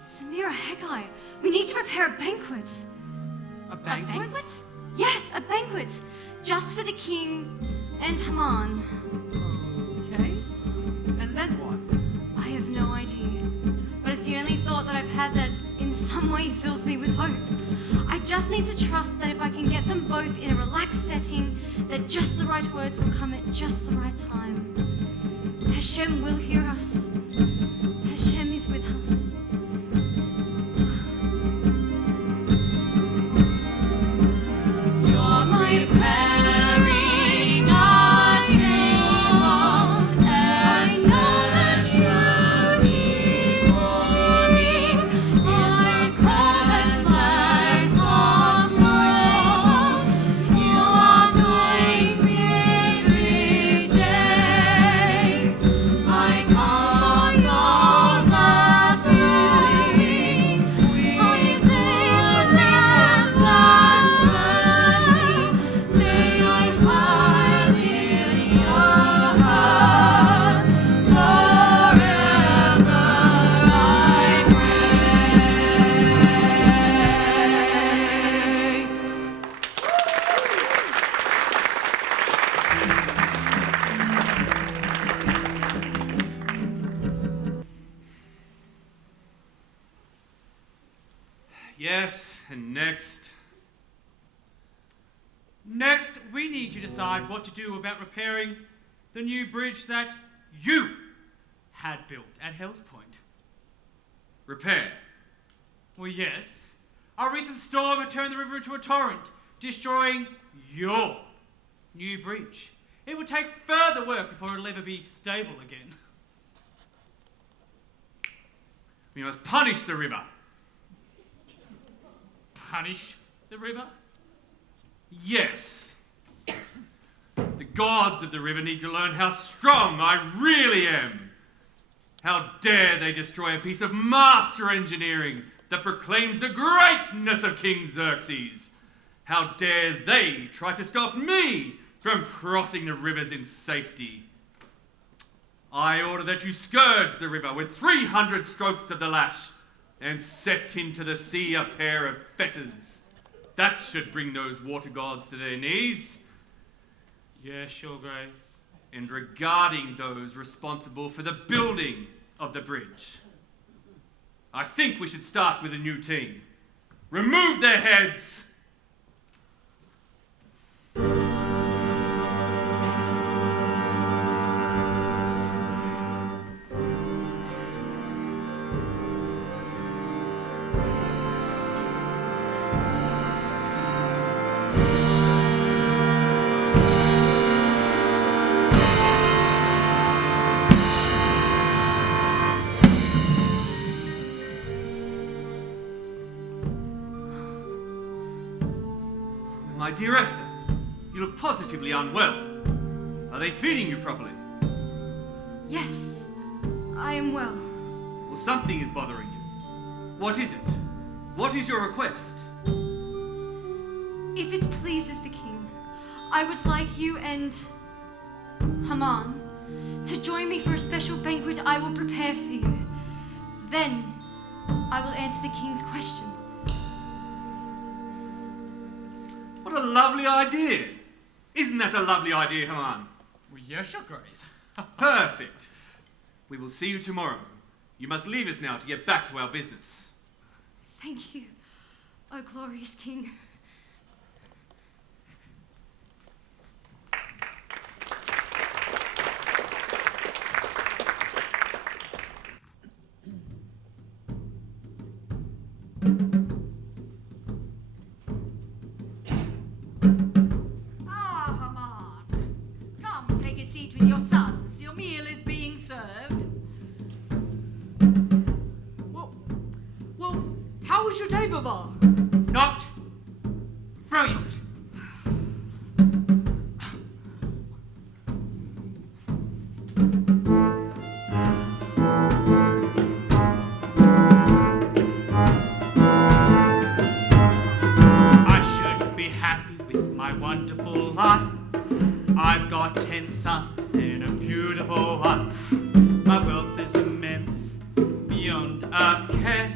Samira, Haggai, we need to prepare a banquet. A banquet? A banquet? Yes, a banquet. Just for the king and Haman. Okay. And then what? I have no idea. But it's the only thought that I've had that in some way fills me with hope. I just need to trust that if I can get them both in a relaxed setting, that just the right words will come at just the right time. Hashem will hear us. Hashem is with us. You're my preparing a table, and know that you're before me. In the presence of yours, you are great with this day. My cause of the feeling, I sing goodness and mercy, till I find in your heart. Forever I pray. Yes, and next. Next, we need to decide what to do about repairing the new bridge that you had built at Hell's Point. Repair. Well, yes. A recent storm had turned the river into a torrent, destroying your new bridge. It would take further work before it'll ever be stable again. We must punish the river. Punish the river? Yes. The gods of the river need to learn how strong I really am. How dare they destroy a piece of master engineering that proclaims the greatness of King Xerxes? How dare they try to stop me from crossing the rivers in safety? I order that you scourge the river with 300 strokes of the lash and set into the sea a pair of fetters. That should bring those water gods to their knees. Yes, Your Grace. And regarding those responsible for the building of the bridge, I think we should start with a new team. Remove their heads! My dear Esther, you look positively unwell. Are they feeding you properly? Yes, I am well. Well, something is bothering you. What is it? What is your request? If it pleases the king, I would like you and Haman to join me for a special banquet I will prepare for you. Then I will answer the king's questions. What a lovely idea! Isn't that a lovely idea, Haman? Well, yes, Your Grace. Perfect. We will see you tomorrow. You must leave us now to get back to our business. Thank you, O glorious king. Ah, Haman. Come, take a seat with your sons. Your meal is being served. Well, how was your day, Baba? Not brilliant. beautiful one. My wealth is immense, beyond a care.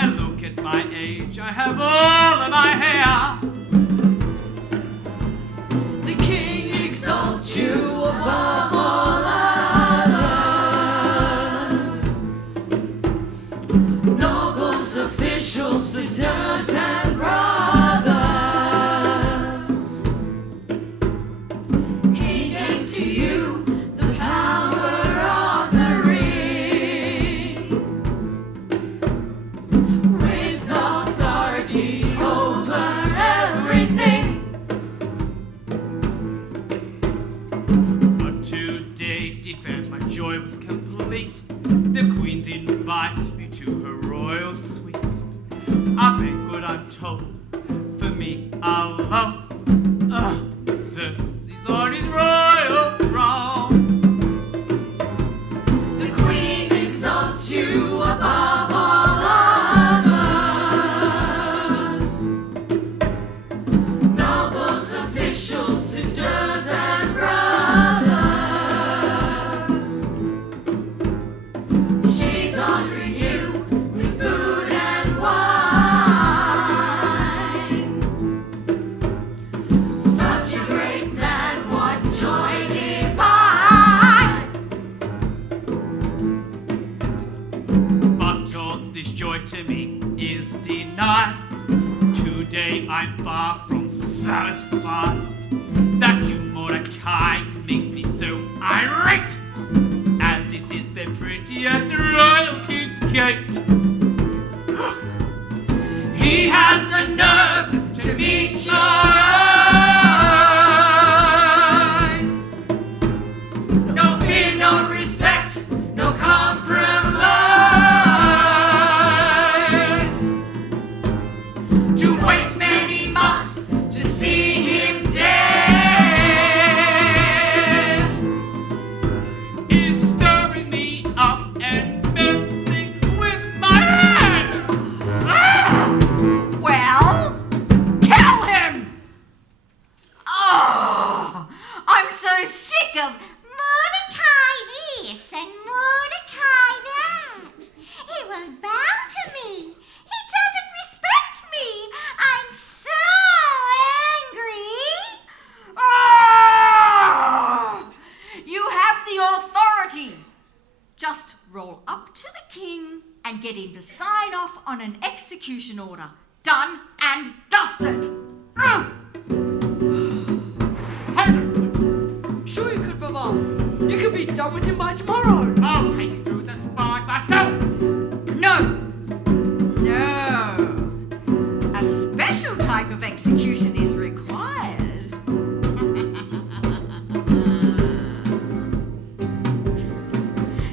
And look at my age, I have all of my hair. The king exalts you above all others. Nobles, officials, sisters, and brothers. He gave to you the power of the ring, with authority over everything. But today, dear friend, my joy was complete. The queen's invited me to her royal suite. A banquet, I'm told, for me alone. Zeus is on his royal throne. The queen exalts you above all others. Nobles, officials, sisters, and brothers. She's honoring you with food and wine. Such a great man, what joy divine! But all this joy to me is denied. Today I'm far from satisfied. That you, Mordecai, makes me so irate as he sits there pretty at the royal king's gate. He has the nerve to meet your eyes. No fear, no respect, no compromise. To wait many months to see him dead Is stirring me up and messing with my head. Well, kill him! Oh, I'm so sick of Mordecai this and Mordecai that. He won't bow to me. He doesn't respect me. I'm so angry. Oh! You have the authority. Just roll up to the king and get him to sign off on an execution order. Done and dusted. Sure you could, Baba. You could be done with him by tomorrow. I'll take it through the spine myself. No. No. A special type of execution is required.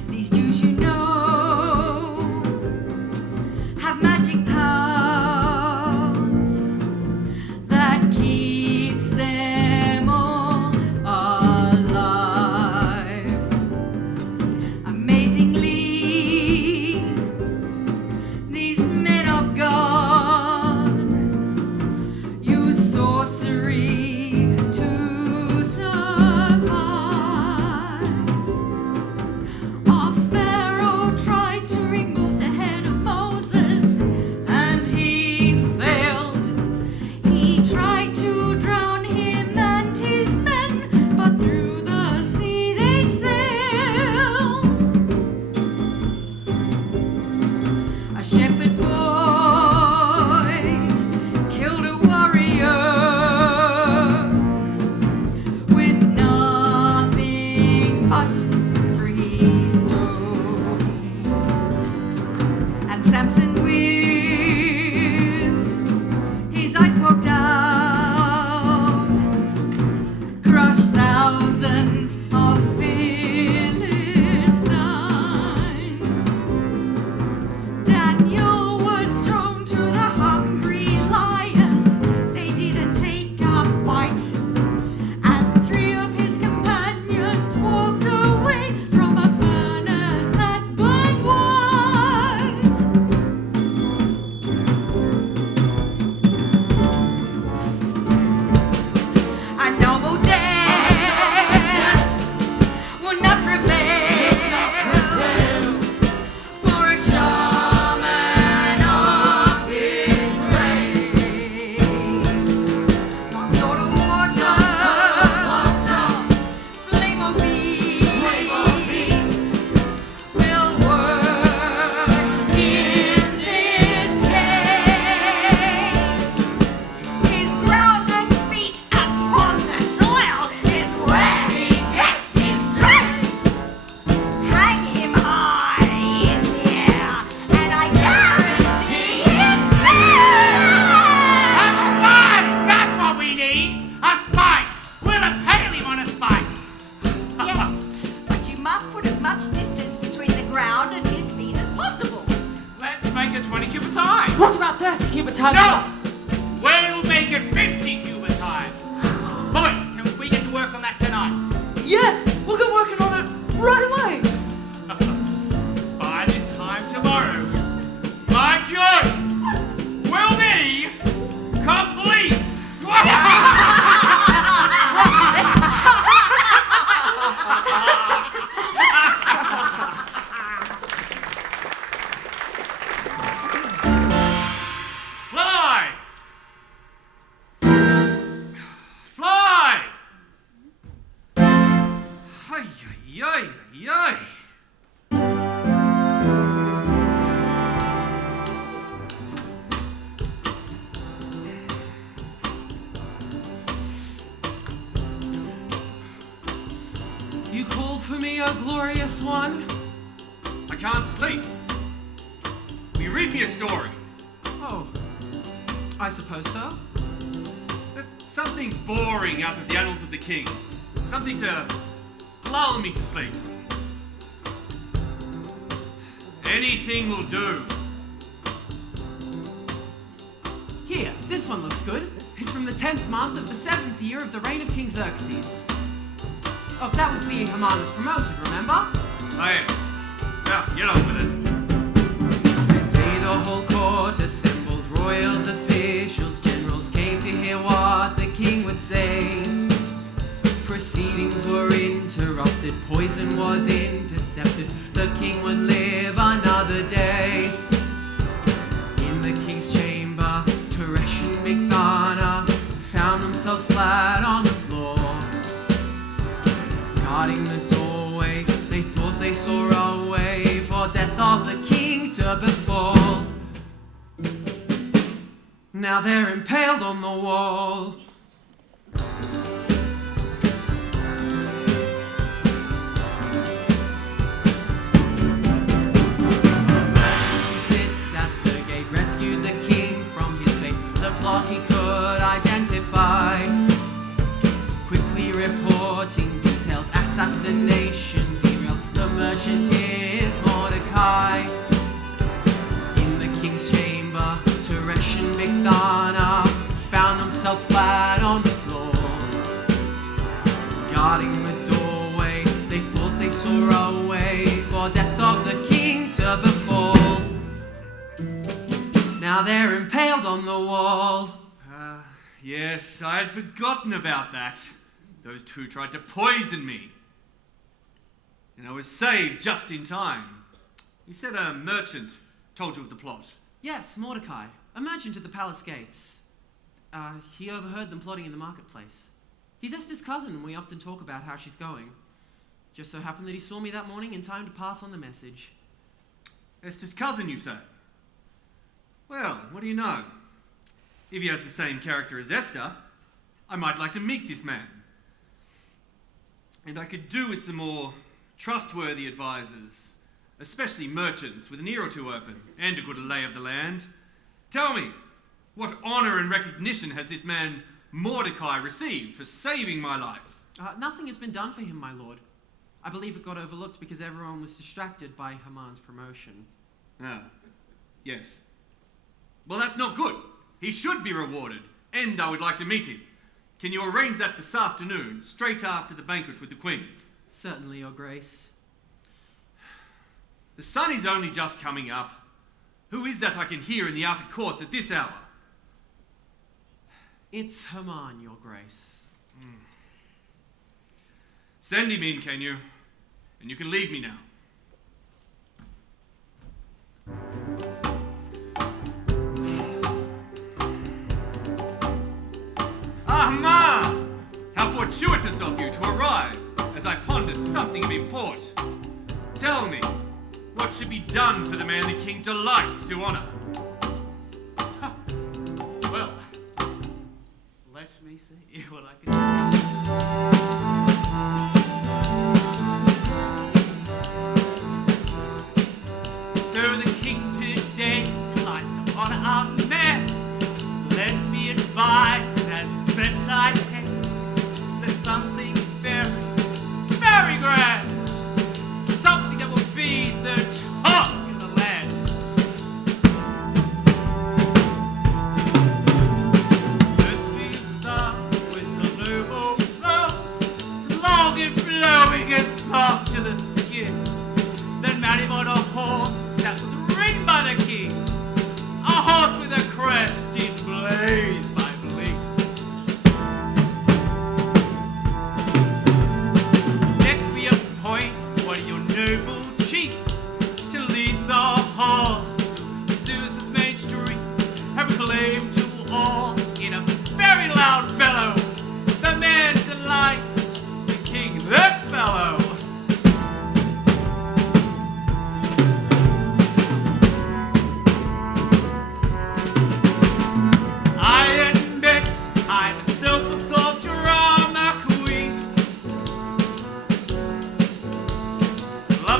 These Jews, you know, have magic powers that keeps them all alive. Amazingly, cubits high. No! We'll make it 50 cubits high. Boys, can we get to work on that tonight? Yes, we'll get working on it right away. By this time tomorrow, my joy will be complete. Fly! Fly! Ay, ay, ay, ay, ay. You called for me, O glorious one? I can't sleep. Will you read me a story? Oh, I suppose so. There's something boring out of the annals of the king. Something to lull me to sleep. Anything will do. Here, this one looks good. It's from the 10th month of the 7th year of the reign of King Xerxes. Oh, that was the Hermanus promotion, remember? Oh, yeah. Now, get on with it. Today the whole court assembled, royals, officials, generals came to hear what the king would say. Proceedings were interrupted, poison was intercepted, the king would live another day. In the king's chamber, Teresh and Migdana found themselves flat on the floor. Guarding the doorway, they thought they saw a way for death of the king to befall. Now they're impaled on the wall. Sits at the gate, rescued the king from his fate. The plot he could identify, quickly reporting details. Assassination derailed. The merchant is Mordecai. In the king's chamber, Teresh and Migdana found themselves flat on the floor. Guarding the doorway, they thought they saw a way for death of the king to befall. Now they're impaled on the wall. Yes, I had forgotten about that. Those two tried to poison me. And I was saved just in time. You said a merchant told you of the plot. Yes, Mordecai, a merchant at the palace gates. He overheard them plotting in the marketplace. He's Esther's cousin, and we often talk about how she's going. Just so happened that he saw me that morning in time to pass on the message. Esther's cousin, you say? Well, what do you know? If he has the same character as Esther, I might like to meet this man. And I could do with some more trustworthy advisors, especially merchants with an ear or two open and a good lay of the land. Tell me, what honor and recognition has this man Mordecai received for saving my life? Nothing has been done for him, my lord. I believe it got overlooked because everyone was distracted by Haman's promotion. Ah, yes. Well, that's not good. He should be rewarded, and I would like to meet him. Can you arrange that this afternoon, straight after the banquet with the Queen? Certainly, Your Grace. The sun is only just coming up. Who is that I can hear in the outer courts at this hour? It's Haman, Your Grace. Send him in, can you? And you can leave me now. Ah, how fortuitous of you to arrive as I ponder something of import. Tell me, what should be done for the man the king delights to honor? Well, let me see what I can do. So the king today delights to honor our man. Let me advise as best I can. There's something very, very grand. Something that will be the talk of the land.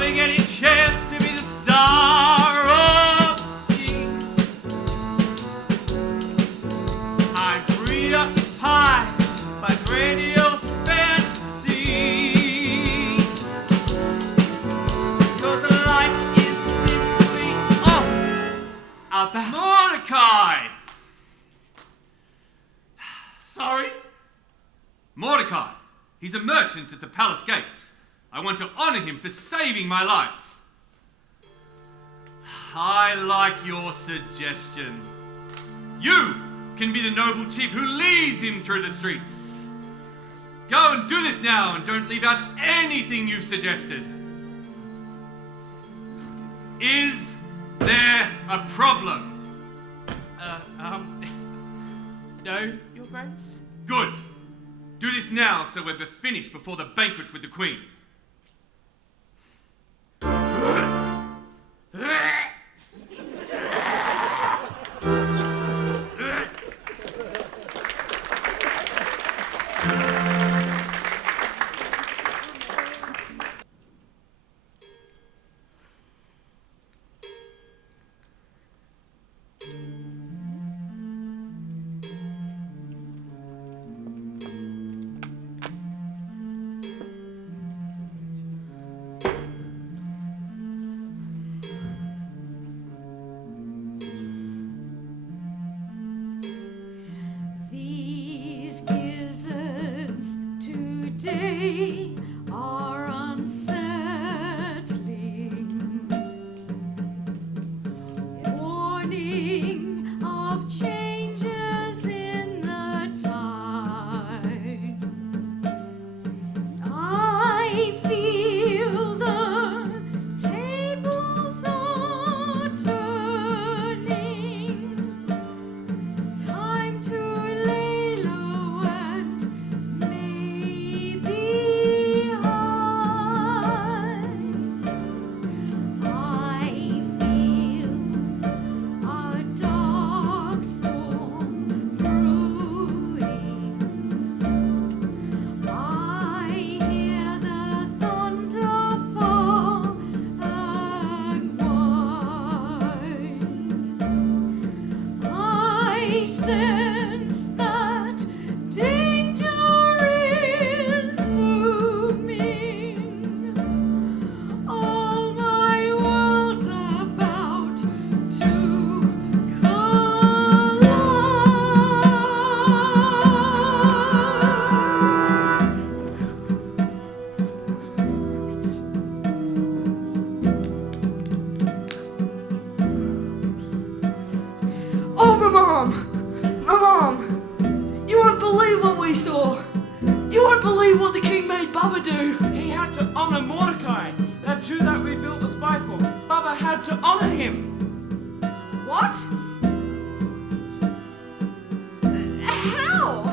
loving any chance to be the star of the scene. I'm preoccupied by grandiose fantasy, because the light is simply off about Mordecai. Sorry? Mordecai. He's a merchant at the palace gates. I want to honor him for saving my life. I like your suggestion. You can be the noble chief who leads him through the streets. Go and do this now, and don't leave out anything you've suggested. Is there a problem? No, Your Grace. Good. Do this now so we're finished before the banquet with the Queen. These gizzards today are unsettling, warning of changes in the tide. I feel the tables are turning. Time to lay low and maybe hide. I feel a dark storm brewing. I hear the thunder far and wide. I sense that danger is looming. All my world's about to Oh, my mom! My mom! You won't believe what we saw! You won't believe what the king made Bubba do! He had to honor Mordecai, that Jew that we built the spy for. Bubba had to honor him. What? How?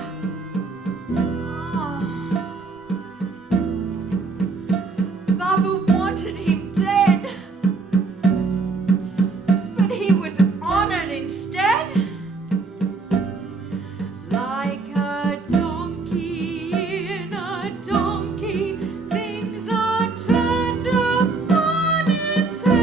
Bubba wanted him dead, but he was honored instead. Like a donkey in a donkey, things are turned upon its head.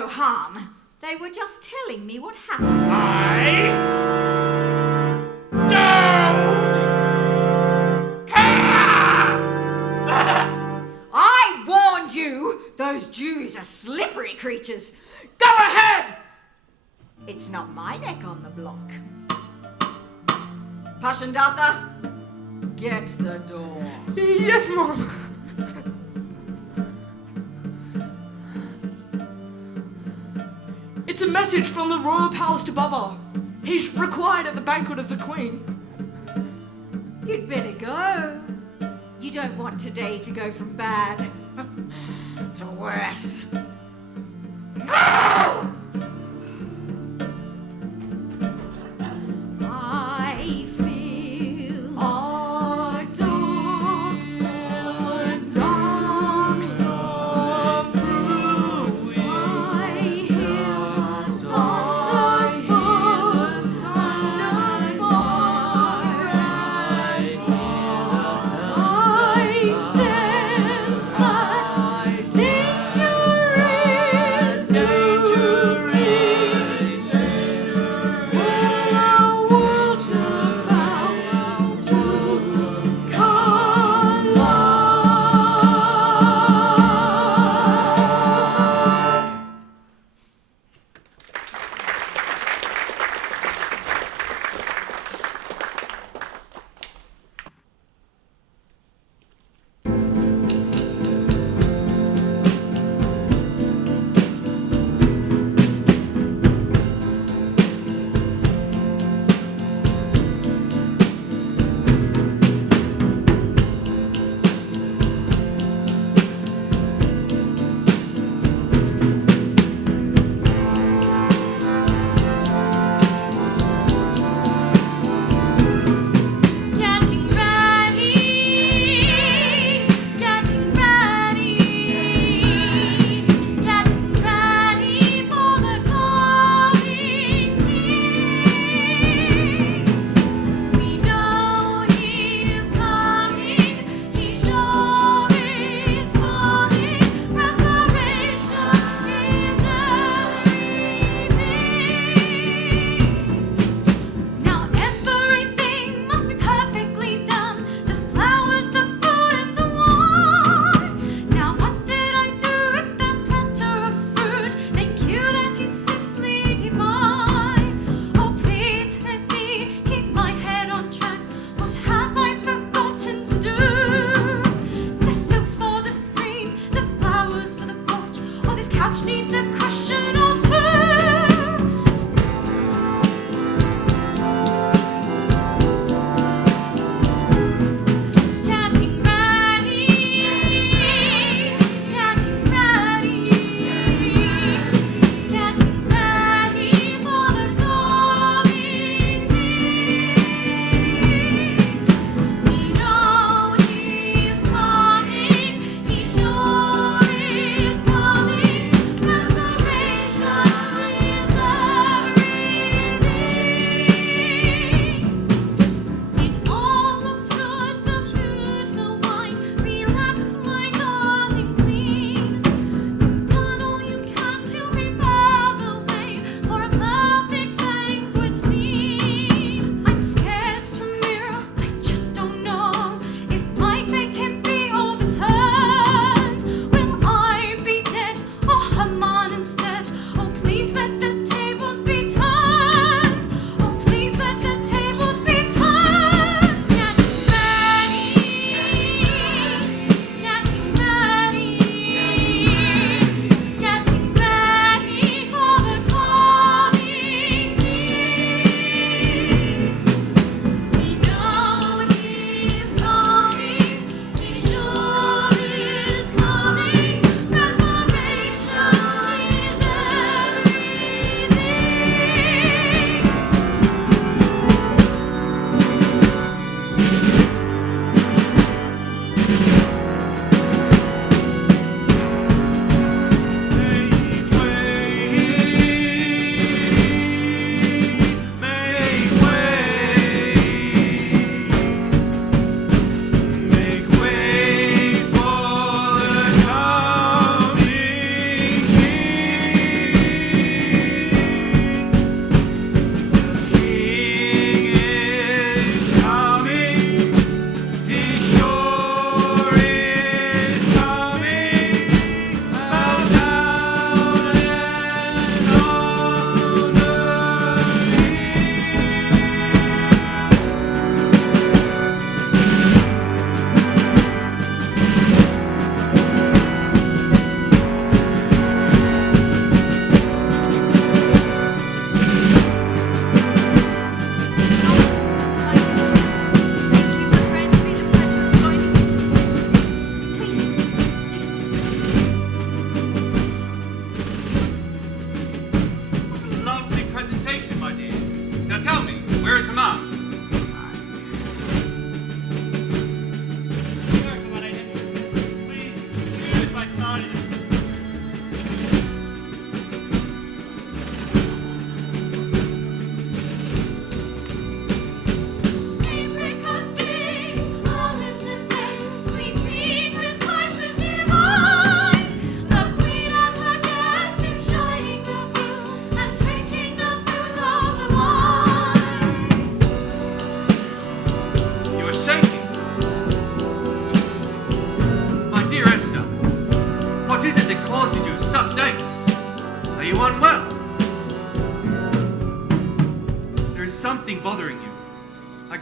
no harm. They were just telling me what happened. I don't care! I warned you! Those Jews are slippery creatures. Go ahead! It's not my neck on the block. Pashandatha, get the door. Yes, Mom. It's a message from the royal palace to Baba. He's required at the banquet of the Queen. You'd better go. You don't want today to go from bad to worse. I feel a dark storm brewing. I hear the thunderful I sense that danger is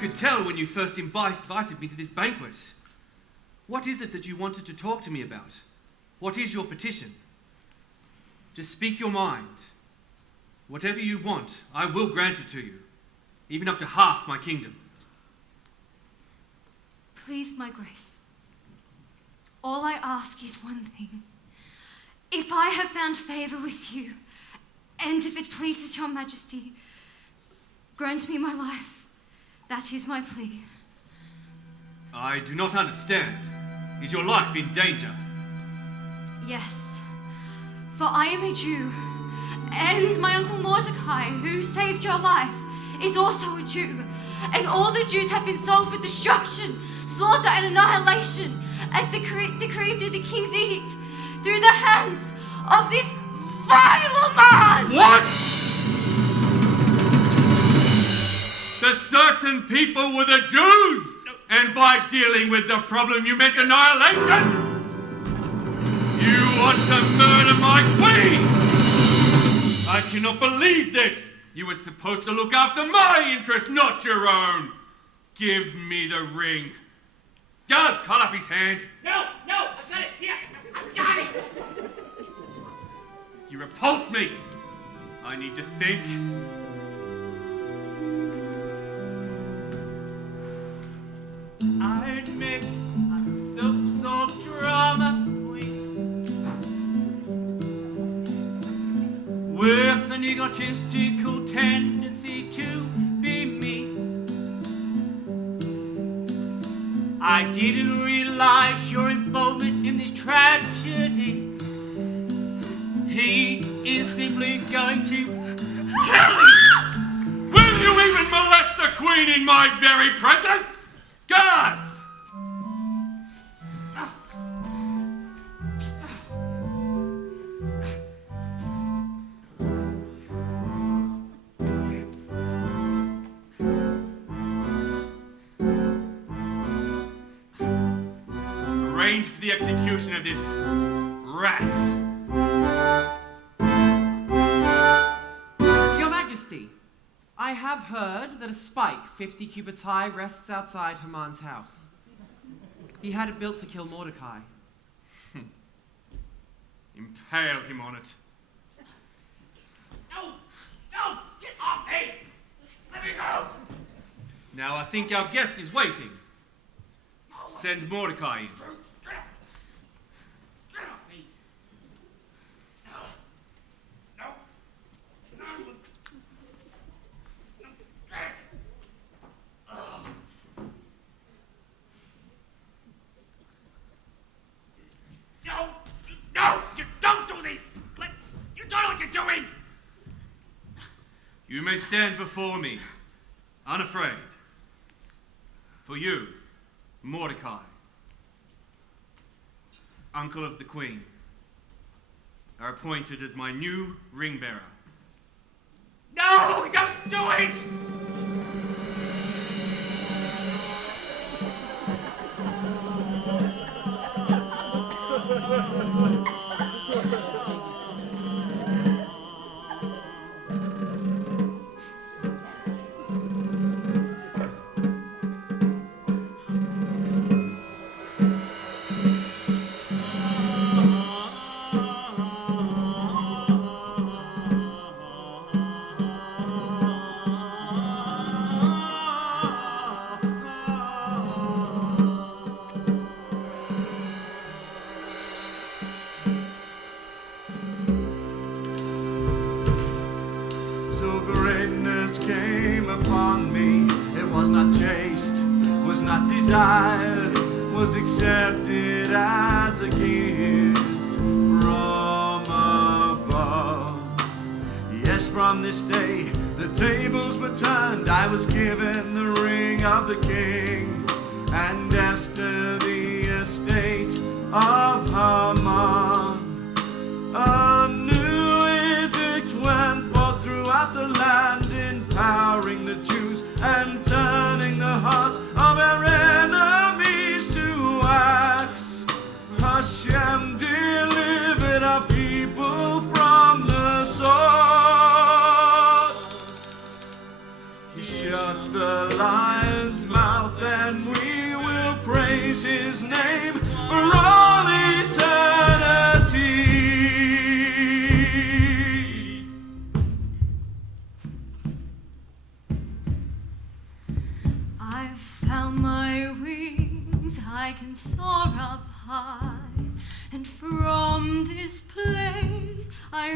could tell when you first invited me to this banquet. What is it that you wanted to talk to me about? What is your petition? Just speak your mind. Whatever you want, I will grant it to you, even up to half my kingdom. Please, my grace, all I ask is one thing. If I have found favour with you, and if it pleases your majesty, grant me my life. That is my plea. I do not understand. Is your life in danger? Yes, for I am a Jew, and my uncle Mordecai, who saved your life, is also a Jew, and all the Jews have been sold for destruction, slaughter, and annihilation, as decreed through the king's edict, through the hands of this vile man! What? The certain people were the Jews! And by dealing with the problem, you meant annihilation? You want to murder my queen! I cannot believe this! You were supposed to look after my interests, not your own! Give me the ring. Guards, cut off his hand. No, I've got it here. I've got it. You repulse me. I need to think. I admit I'm a self-absorbed drama queen with an egotistical tendency to be me. I didn't realize your involvement in this tragedy. He is simply going to kill me. Will you even molest the queen in my very presence? Guards! Arrange for the execution of this rat. Your Majesty, I have heard that a spike 50 cubits high rests outside Haman's house. He had it built to kill Mordecai. Impale him on it. No, get off me. Let me go. Now I think our guest is waiting. Send Mordecai in. Get off me. No. No, you don't do this. You don't know what you're doing. You may stand before me, unafraid. For you, Mordecai, uncle of the queen, are appointed as my new ring bearer. No, don't do it. So greatness came upon me. It was not chaste, was not desired, was accepted as a gift from above. Yes, from this day the tables were turned. I was given the ring of the king, and Esther the estate of Haman. A new edict went forth throughout the land, empowering the Jews and turning the hearts of our enemies to wax. Hashem delivered our people from the sword. He shut the lions praise his name for all eternity. I've found my wings, I can soar up high, and from this place I